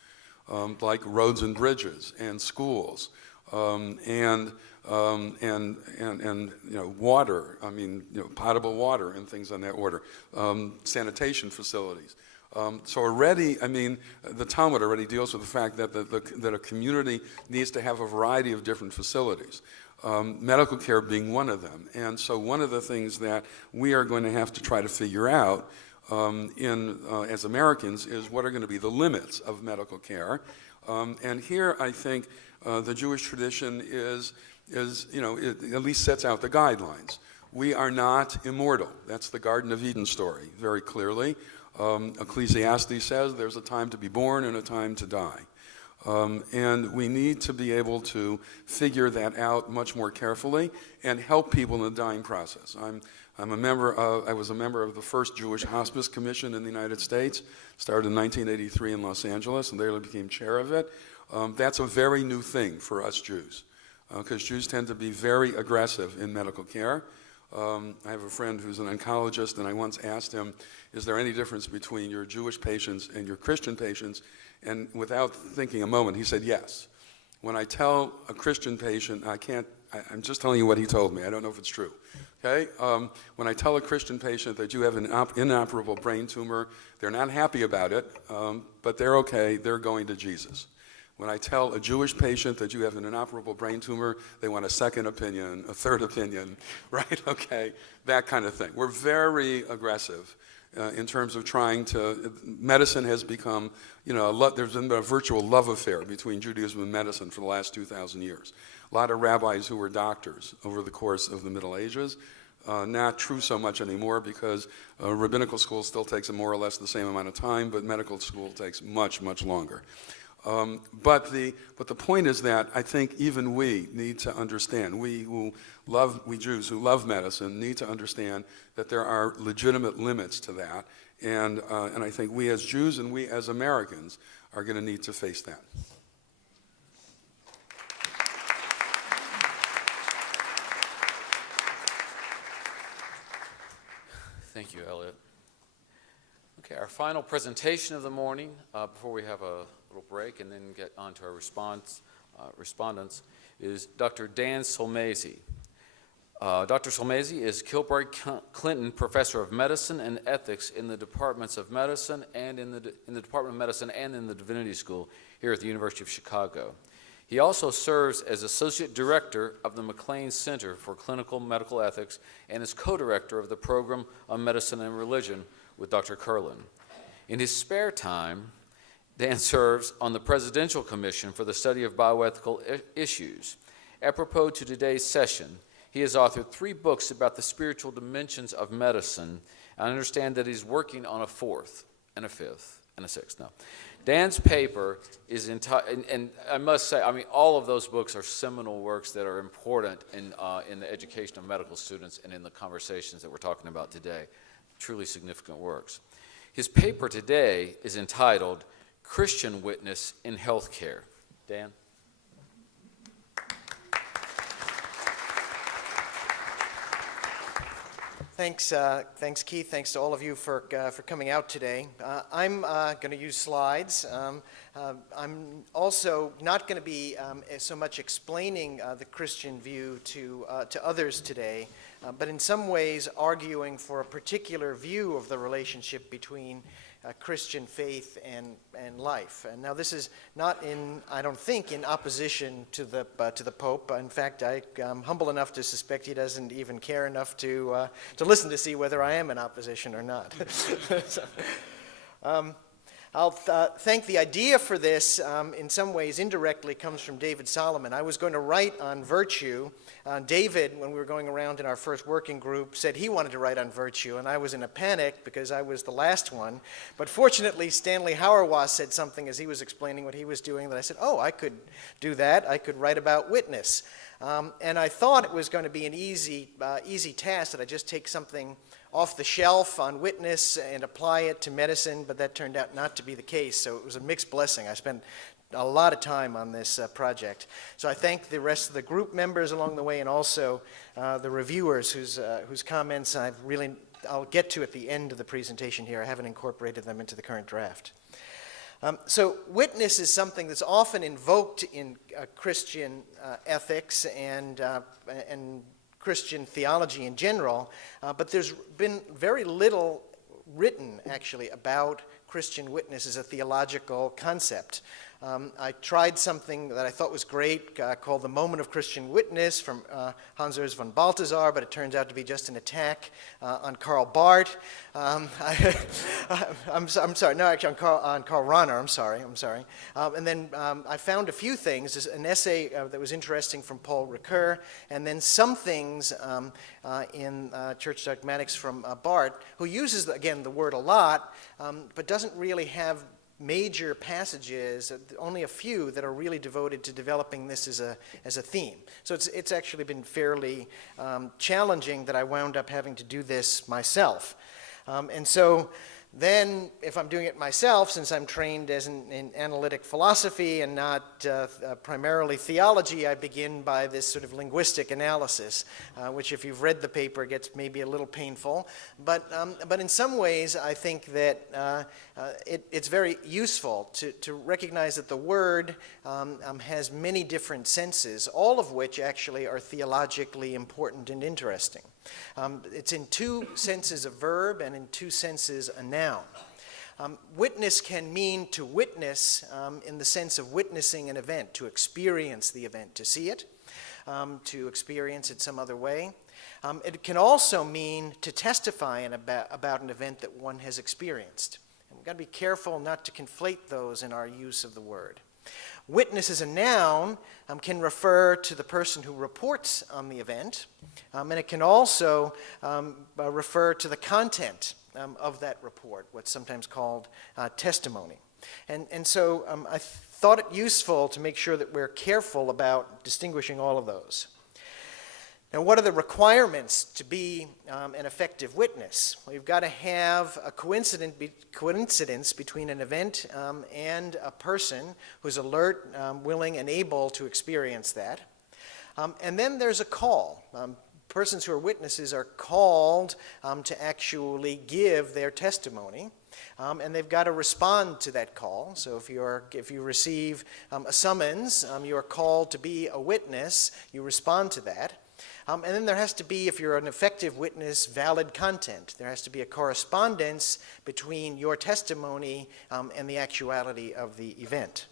like roads and bridges and schools and water. I mean, potable water and things on that order, sanitation facilities. So already, I mean, the Talmud already deals with the fact that that a community needs to have a variety of different facilities. Medical care being one of them. And so one of the things that we are going to have to try to figure out as Americans is what are going to be the limits of medical care. And here I think the Jewish tradition it at least sets out the guidelines. We are not immortal. That's the Garden of Eden story, very clearly. Ecclesiastes says there's a time to be born and a time to die. And we need to be able to figure that out much more carefully and help people in the dying process. I was a member of the first Jewish Hospice Commission in the United States, started in 1983 in Los Angeles, and there I became chair of it. That's a very new thing for us Jews, because Jews tend to be very aggressive in medical care. I have a friend who's an oncologist, and I once asked him, is there any difference between your Jewish patients and your Christian patients? And without thinking a moment, he said yes. When I tell a Christian patient, I'm just telling you what he told me. I don't know if it's true. Okay? When I tell a Christian patient that you have an inoperable brain tumor, they're not happy about it, but they're okay. They're going to Jesus. When I tell a Jewish patient that you have an inoperable brain tumor, they want a second opinion, a third opinion, right? Okay, that kind of thing. We're very aggressive in terms of trying to, medicine has become, there's been a virtual love affair between Judaism and medicine for the last 2,000 years. A lot of rabbis who were doctors over the course of the Middle Ages. Not true so much anymore because rabbinical school still takes more or less the same amount of time, but medical school takes much, much longer. But the point is that I think even we need to understand, we Jews who love medicine need to understand that there are legitimate limits to that, and I think we as Jews and we as Americans are going to need to face that. Thank you, Elliot. Okay, our final presentation of the morning, before we have a little break and then get on to our respondents, is Dr. Dan Sulmasy. Dr. Sulmasy is Kilbride Clinton Professor of Medicine and Ethics in the Departments of Medicine and in the Department of Medicine and in the Divinity School here at the University of Chicago. He also serves as Associate Director of the McLean Center for Clinical Medical Ethics and is co-director of the Program on Medicine and Religion with Dr. Curlin. In his spare time, Dan serves on the Presidential Commission for the Study of Bioethical Issues. Apropos to today's session, he has authored 3 books about the spiritual dimensions of medicine. I understand that he's working on a 4th and a 5th and a 6th. No. Dan's paper is entitled, and I must say, I mean, all of those books are seminal works that are important in the education of medical students and in the conversations that we're talking about today. Truly significant works. His paper today is entitled Christian Witness in Healthcare. Dan? Thanks, Keith. Thanks to all of you for coming out today. I'm going to use slides. I'm also not going to be so much explaining the Christian view to others today, but in some ways arguing for a particular view of the relationship between Christian faith and life. And now this is not I don't think, in opposition to the Pope. In fact, I'm humble enough to suspect he doesn't even care enough to listen to see whether I am in opposition or not. I'll thank the idea for this, in some ways indirectly, comes from David Solomon. I was going to write on virtue. David, when we were going around in our first working group, said he wanted to write on virtue, and I was in a panic because I was the last one. But fortunately, Stanley Hauerwas said something as he was explaining what he was doing that I said, oh, I could do that. I could write about witness. And I thought it was going to be an easy task, that I just take something off the shelf on witness and apply it to medicine, but that turned out not to be the case, so it was a mixed blessing. I spent a lot of time on this project. So I thank the rest of the group members along the way, and also the reviewers whose comments I'll get to at the end of the presentation here. I haven't incorporated them into the current draft. So witness is something that's often invoked in Christian ethics and Christian theology in general, but there's been very little written, actually, about Christian witness as a theological concept. I tried something that I thought was great called The Moment of Christian Witness from Hans Urs von Balthasar, but it turns out to be just an attack on Karl Barth. I'm sorry, no, actually on Karl Rahner, I'm sorry. And then I found a few things, an essay that was interesting from Paul Ricoeur, and then some things in Church Dogmatics from Barth, who uses, again, the word a lot, but doesn't really have major passages, only a few that are really devoted to developing this as a theme. So it's actually been fairly challenging that I wound up having to do this myself. And so then, if I'm doing it myself, since I'm trained in analytic philosophy and not primarily theology, I begin by this sort of linguistic analysis, which, if you've read the paper, gets maybe a little painful. But in some ways, I think that it's very useful to recognize that the word has many different senses, all of which actually are theologically important and interesting. It's in 2 senses a verb and in 2 senses a noun. Witness can mean to witness in the sense of witnessing an event, to experience the event, to see it, to experience it some other way. It can also mean to testify about an event that one has experienced. And we've got to be careful not to conflate those in our use of the word. Witness as a noun can refer to the person who reports on the event, and it can also refer to the content of that report, what's sometimes called testimony. And so I thought it useful to make sure that we're careful about distinguishing all of those. Now, what are the requirements to be an effective witness? Well, you've got to have a coincidence between an event and a person who's alert, willing, and able to experience that. And then there's a call. Persons who are witnesses are called to actually give their testimony. And they've got to respond to that call. So if you receive a summons, you are called to be a witness. You respond to that. And then there has to be, if you're an effective witness, valid content. There has to be a correspondence between your testimony and the actuality of the event.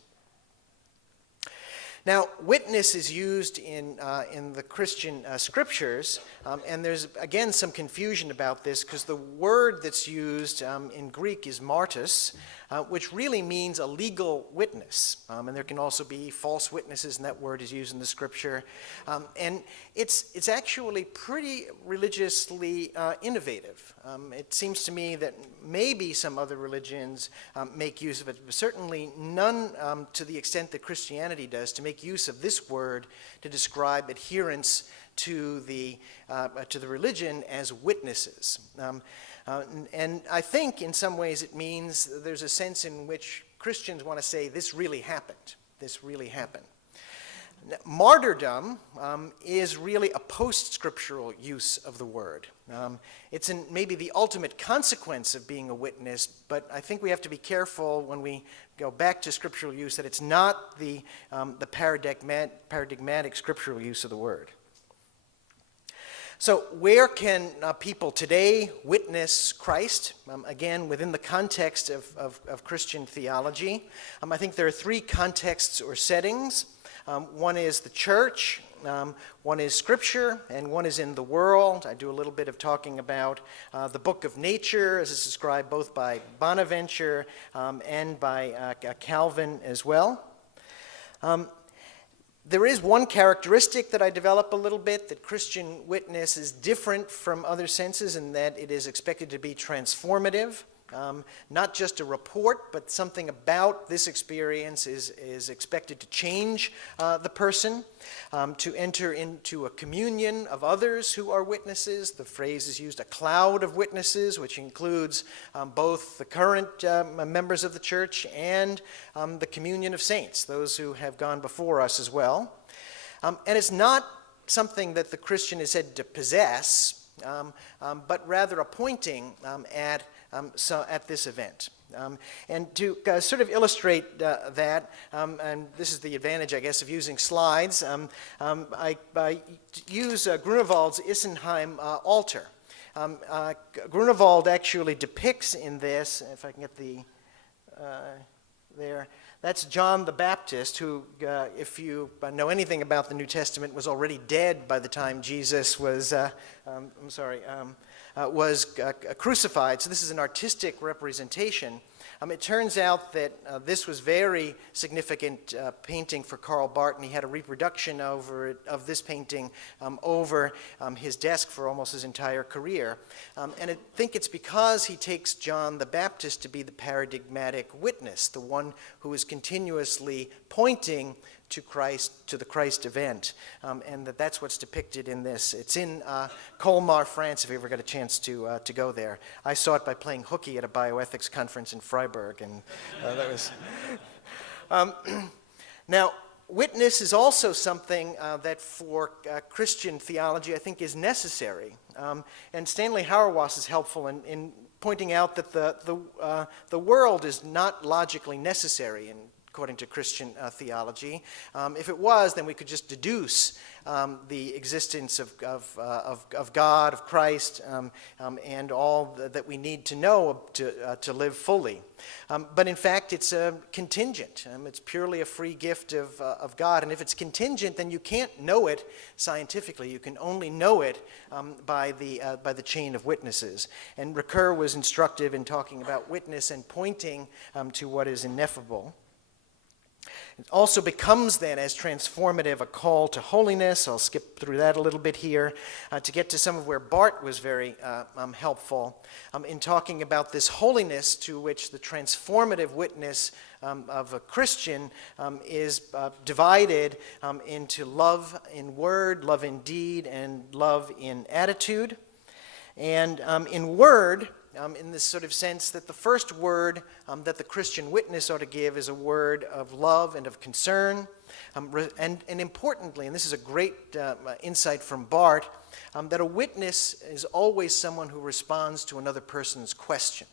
Now, witness is used in the Christian scriptures, and there's, again, some confusion about this because the word that's used in Greek is martus, which really means a legal witness. And there can also be false witnesses, and that word is used in the scripture. And it's actually pretty religiously innovative. It seems to me that maybe some other religions make use of it, but certainly none to the extent that Christianity does, to make use of this word to describe adherents to the religion as witnesses. And I think in some ways it means there's a sense in which Christians want to say this really happened. This really happened. Now, martyrdom is really a post-scriptural use of the word. It's maybe the ultimate consequence of being a witness, but I think we have to be careful when we go back to scriptural use that it's not the paradigmatic scriptural use of the word. So where can people today witness Christ? Again, within the context of Christian theology. I think there are three contexts or settings. One is the church, one is Scripture, and one is in the world. I do a little bit of talking about the book of nature, as is described both by Bonaventure and by Calvin as well. There is one characteristic that I develop a little bit, that Christian witness is different from other senses in that it is expected to be transformative. Not just a report, but something about this experience is expected to change the person, to enter into a communion of others who are witnesses. The phrase is used, a cloud of witnesses, which includes both the current members of the church and the communion of saints, those who have gone before us as well. And it's not something that the Christian is said to possess, but rather a pointing at this event. And to sort of illustrate that, and this is the advantage, I guess, of using slides, I use Grunewald's Isenheim altar. Grunewald actually depicts in this, if I can get the, there, that's John the Baptist, who, if you know anything about the New Testament, was already dead by the time Jesus was, was crucified. So this is an artistic representation. It turns out that this was very significant painting for Karl Barth, and he had a reproduction of this painting over his desk for almost his entire career. And I think it's because he takes John the Baptist to be the paradigmatic witness, the one who is continuously pointing to Christ, to the Christ event, and that's what's depicted in this. It's in Colmar, France, if you ever got a chance to go there. I saw it by playing hooky at a bioethics conference in Freiburg, and that was... Now, witness is also something that for Christian theology I think is necessary, and Stanley Hauerwas is helpful in pointing out that the world is not logically necessary according to Christian theology. If it was, then we could just deduce the existence of God, of Christ, and all that we need to know to live fully. But in fact, it's contingent. It's purely a free gift of God. And if it's contingent, then you can't know it scientifically. You can only know it by the chain of witnesses. And Ricoeur was instructive in talking about witness and pointing to what is ineffable. It also becomes then, as transformative, a call to holiness. I'll skip through that a little bit here to get to some of where Barth was very helpful in talking about this holiness to which the transformative witness of a Christian is divided into love in word, love in deed, and love in attitude. And in word, in this sort of sense that the first word that the Christian witness ought to give is a word of love and of concern. And importantly, and this is a great insight from Barth, that a witness is always someone who responds to another person's question.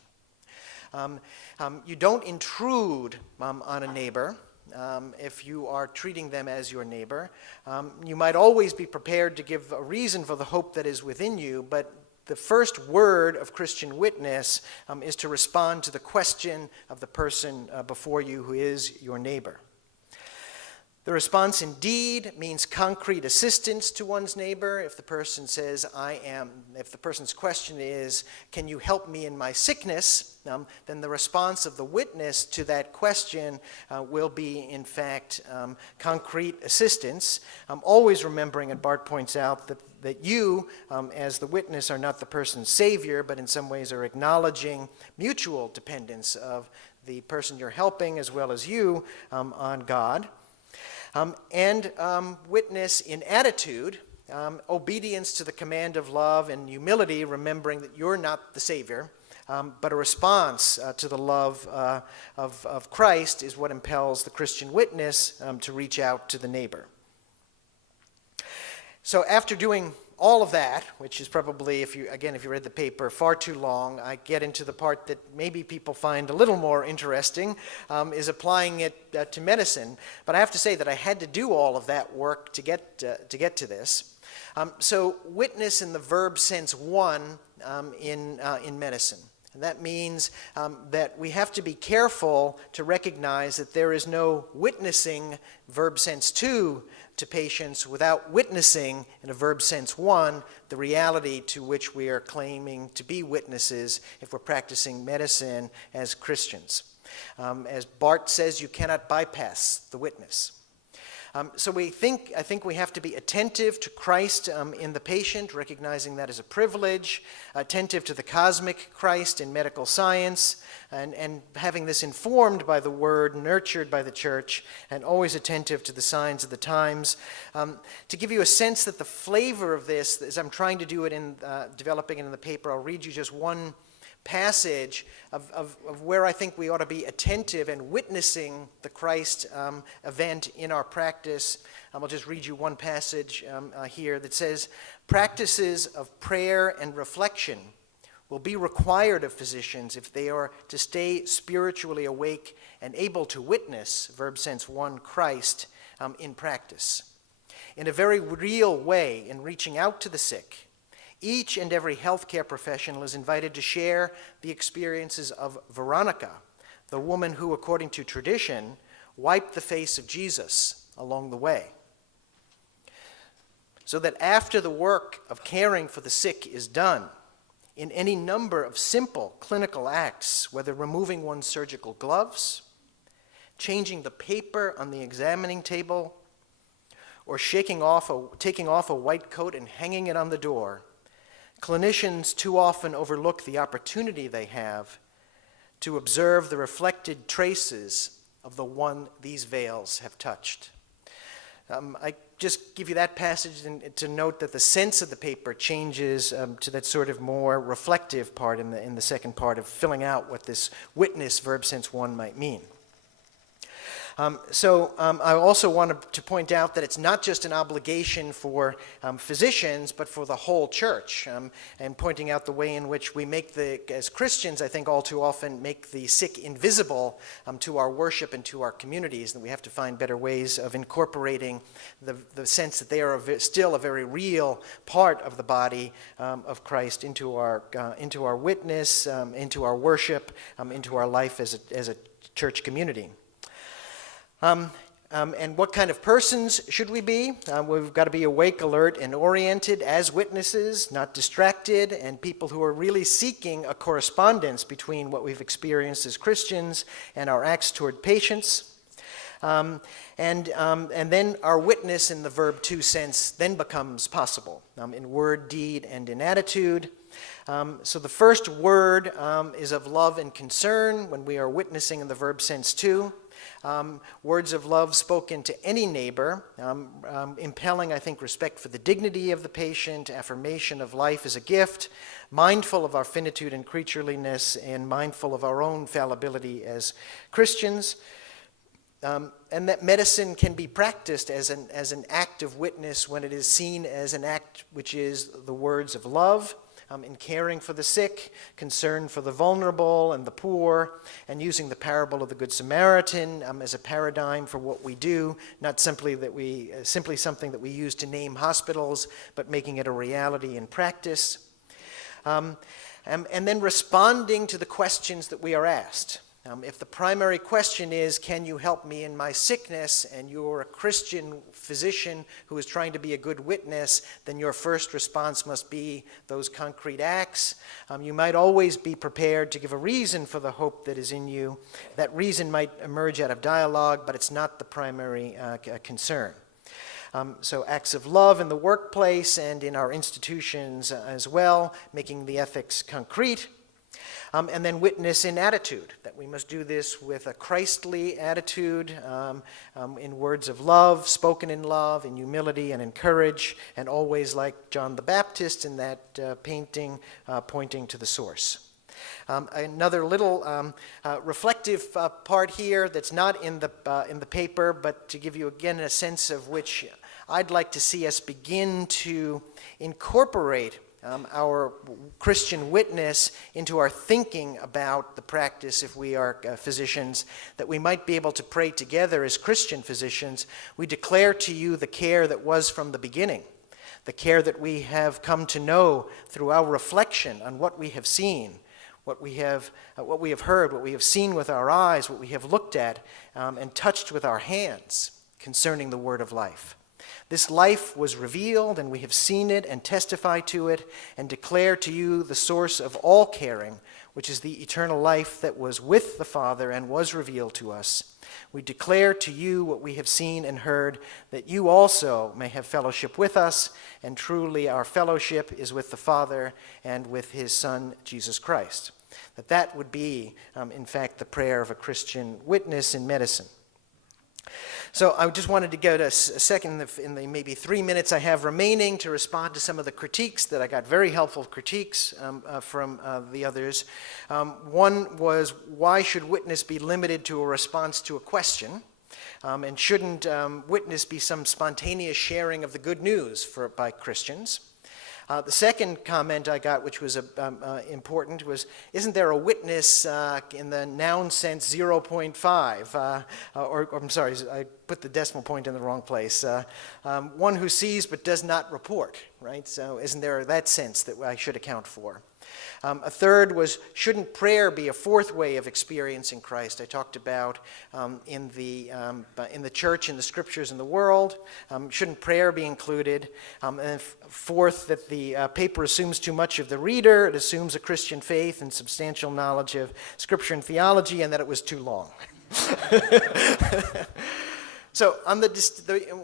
You don't intrude on a neighbor if you are treating them as your neighbor. You might always be prepared to give a reason for the hope that is within you, but the first word of Christian witness is to respond to the question of the person before you who is your neighbor. The response in deed means concrete assistance to one's neighbor. If the person says, if the person's question is, can you help me in my sickness, then the response of the witness to that question will be, in fact, concrete assistance. Always remembering, and Bart points out, that you, as the witness, are not the person's savior, but in some ways are acknowledging mutual dependence of the person you're helping as well as you on God. And witness in attitude, obedience to the command of love and humility, remembering that you're not the Savior, but a response to the love of Christ is what impels the Christian witness to reach out to the neighbor. So after doing all of that, which is probably, if you read the paper, far too long, I get into the part that maybe people find a little more interesting, is applying it to medicine. But I have to say that I had to do all of that work to get to this. So witness in the verb sense one in medicine. And that means that we have to be careful to recognize that there is no witnessing, verb sense two, to patients without witnessing, in a verb sense one, the reality to which we are claiming to be witnesses if we're practicing medicine as Christians. As Bart says, you cannot bypass the witness. So I think we have to be attentive to Christ in the patient, recognizing that as a privilege, attentive to the cosmic Christ in medical science, and having this informed by the Word, nurtured by the Church, and always attentive to the signs of the times. To give you a sense that the flavor of this, as I'm trying to do it in developing it in the paper, I'll read you just one passage of where I think we ought to be attentive and witnessing the Christ event in our practice. I'll just read you one passage here that says, practices of prayer and reflection will be required of physicians if they are to stay spiritually awake and able to witness, verb sense one, Christ in practice. In a very real way, in reaching out to the sick, each and every healthcare professional is invited to share the experiences of Veronica, the woman who, according to tradition, wiped the face of Jesus along the way. So that after the work of caring for the sick is done, in any number of simple clinical acts, whether removing one's surgical gloves, changing the paper on the examining table, or taking off a white coat and hanging it on the door, clinicians too often overlook the opportunity they have to observe the reflected traces of the one these veils have touched. I just give you that passage to note that the sense of the paper changes to that sort of more reflective part in the second part of filling out what this witness verb sense one might mean. I also wanted to point out that it's not just an obligation for physicians, but for the whole church, and pointing out the way in which we as Christians, I think all too often, make the sick invisible to our worship and to our communities, and we have to find better ways of incorporating the sense that they are still a very real part of the body of Christ into our witness, into our worship, into our life as a church community. And what kind of persons should we be? We've got to be awake, alert, and oriented as witnesses, not distracted, and people who are really seeking a correspondence between what we've experienced as Christians and our acts toward patients. And then our witness in the verb to sense then becomes possible in word, deed, and in attitude. So the first word is of love and concern when we are witnessing in the verb sense to. Words of love spoken to any neighbor, impelling, I think, respect for the dignity of the patient, affirmation of life as a gift, mindful of our finitude and creatureliness, and mindful of our own fallibility as Christians. And that medicine can be practiced as an act of witness when it is seen as an act which is the words of love, in caring for the sick, concern for the vulnerable and the poor, and using the parable of the Good Samaritan as a paradigm for what we do, not simply something that we use to name hospitals, but making it a reality in practice. And then responding to the questions that we are asked. If the primary question is, can you help me in my sickness, and you're a Christian physician who is trying to be a good witness, then your first response must be those concrete acts. You might always be prepared to give a reason for the hope that is in you. That reason might emerge out of dialogue, but it's not the primary concern. So acts of love in the workplace and in our institutions as well, making the ethics concrete. And then witness in attitude, that we must do this with a Christly attitude, in words of love, spoken in love, in humility and in courage, and always like John the Baptist in that painting, pointing to the source. Another little reflective part here that's not in the paper, but to give you again a sense of which I'd like to see us begin to incorporate our Christian witness into our thinking about the practice if we are physicians, that we might be able to pray together as Christian physicians. We declare to you the care that was from the beginning, the care that we have come to know through our reflection on what we have seen, what we have heard, what we have seen with our eyes, what we have looked at and touched with our hands concerning the word of life. This life was revealed, and we have seen it and testify to it and declare to you the source of all caring, which is the eternal life that was with the Father and was revealed to us. We declare to you what we have seen and heard, that you also may have fellowship with us, and truly our fellowship is with the Father and with his Son, Jesus Christ. That would be, in fact, the prayer of a Christian witness in medicine. So I just wanted to go to a second in the maybe 3 minutes I have remaining to respond to some of the critiques that I got, very helpful critiques from the others. One was, why should witness be limited to a response to a question? And shouldn't witness be some spontaneous sharing of the good news by Christians? The second comment I got, which was important, was, isn't there a witness in the noun sense 0.5? Or I'm sorry, I put the decimal point in the wrong place. One who sees but does not report, right? So isn't there that sense that I should account for? A third was, shouldn't prayer be a fourth way of experiencing Christ? I talked about in the church, in the scriptures, in the world. Shouldn't prayer be included? And fourth, that the paper assumes too much of the reader. It assumes a Christian faith and substantial knowledge of scripture and theology, and that it was too long. So on the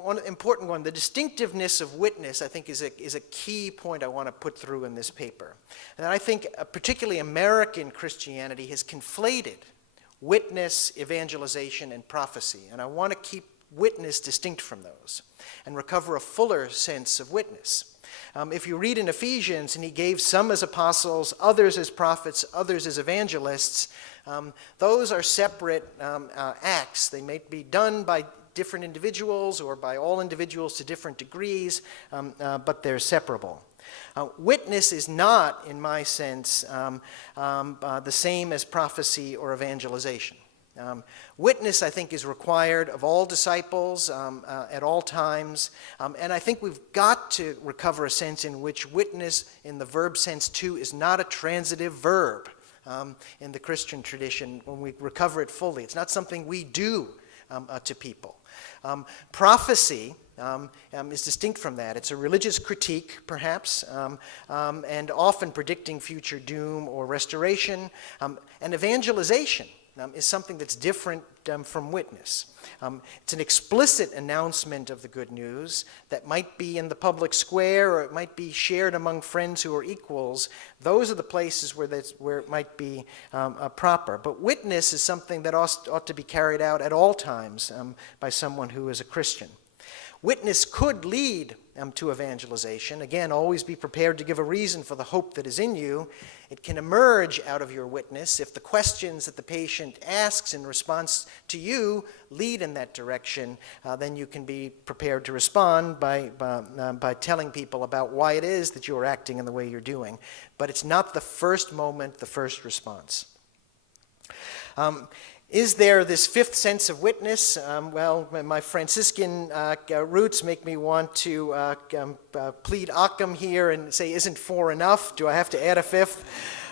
one important one, the distinctiveness of witness, I think, is a key point I want to put through in this paper. And I think particularly American Christianity has conflated witness, evangelization, and prophecy. And I want to keep witness distinct from those and recover a fuller sense of witness. If you read in Ephesians, and he gave some as apostles, others as prophets, others as evangelists, those are separate acts. They may be done by different individuals or by all individuals to different degrees, but they're separable. Witness is not, in my sense, the same as prophecy or evangelization. Witness, I think, is required of all disciples at all times, and I think we've got to recover a sense in which witness, in the verb sense too, is not a transitive verb in the Christian tradition when we recover it fully. It's not something we do to people. Prophecy is distinct from that. It's a religious critique, perhaps, and often predicting future doom or restoration. And evangelization is something that's different from witness. It's an explicit announcement of the good news that might be in the public square, or it might be shared among friends who are equals. Those are the places where it might be proper. But witness is something that ought to be carried out at all times by someone who is a Christian. Witness could lead to evangelization. Again, always be prepared to give a reason for the hope that is in you. It can emerge out of your witness if the questions that the patient asks in response to you lead in that direction. Then you can be prepared to respond by telling people about why it is that you are acting in the way you're doing. But it's not the first moment, the first response. Is there this fifth sense of witness? Well, my Franciscan roots make me want to plead Occam here and say, isn't four enough? Do I have to add a fifth?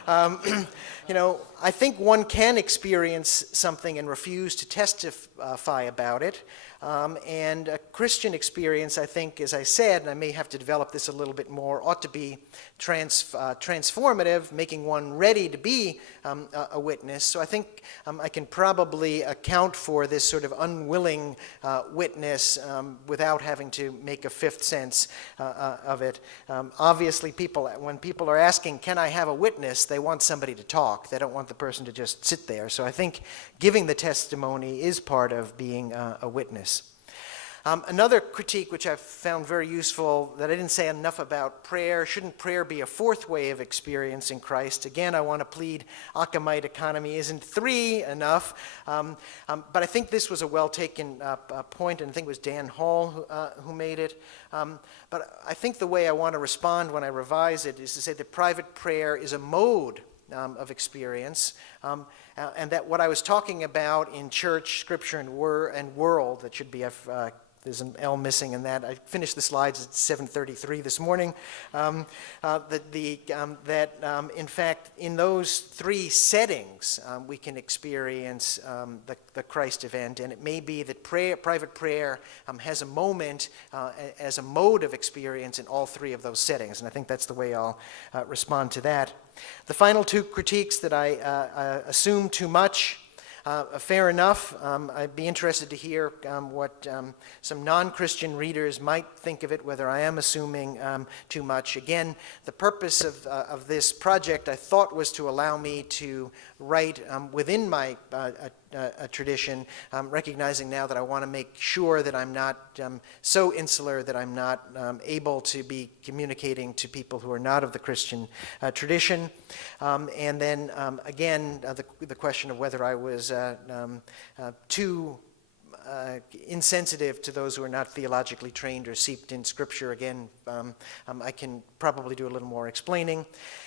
I think one can experience something and refuse to testify about it. And a Christian experience, I think, as I said, and I may have to develop this a little bit more, ought to be transformative, making one ready to be a witness. So I think I can probably account for this sort of unwilling witness without having to make a fifth sense of it. Obviously, when people are asking, can I have a witness, they want somebody to talk. They don't want the person to just sit there. So I think giving the testimony is part of being a witness. Another critique which I've found very useful that I didn't say enough about prayer, shouldn't prayer be a fourth way of experiencing Christ? Again, I want to plead Achaemite economy isn't three enough, but I think this was a well-taken point, and I think it was Dan Hall who made it. But I think the way I want to respond when I revise it is to say that private prayer is a mode of experience, and that what I was talking about in church, scripture, and world, that should be there's an L missing in that. I finished the slides at 7:33 this morning. In fact, in those three settings, we can experience the Christ event, and it may be that private prayer has a moment as a mode of experience in all three of those settings, and I think that's the way I'll respond to that. The final two critiques that I assume too much. Fair enough. I'd be interested to hear what some non-Christian readers might think of it, whether I am assuming too much. Again, the purpose of this project, I thought, was to allow me to write within my tradition, recognizing now that I want to make sure that I'm not so insular that I'm not able to be communicating to people who are not of the Christian tradition. And then, again, the question of whether I was too insensitive to those who are not theologically trained or steeped in Scripture. Again, I can probably do a little more explaining.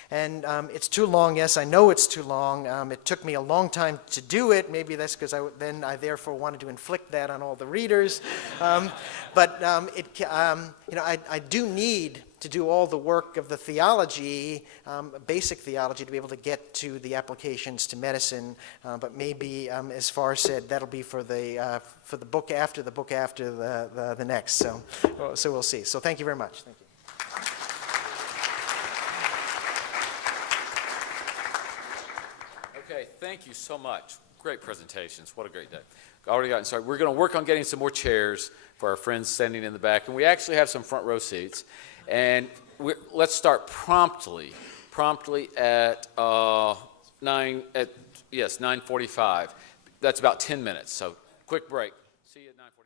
And it's too long. Yes, I know it's too long. It took me a long time to do it. Maybe that's because I therefore wanted to inflict that on all the readers. But I do need to do all the work of the theology, basic theology, to be able to get to the applications to medicine. But maybe, as Farr said, that'll be for the book after the next. So we'll see. So thank you very much. Thank you. Okay, thank you so much. Great presentations. What a great day. Already gotten started. We're going to work on getting some more chairs for our friends standing in the back, and we actually have some front row seats. And let's start promptly at 9:45. That's about 10 minutes. So quick break. See you at 9:45.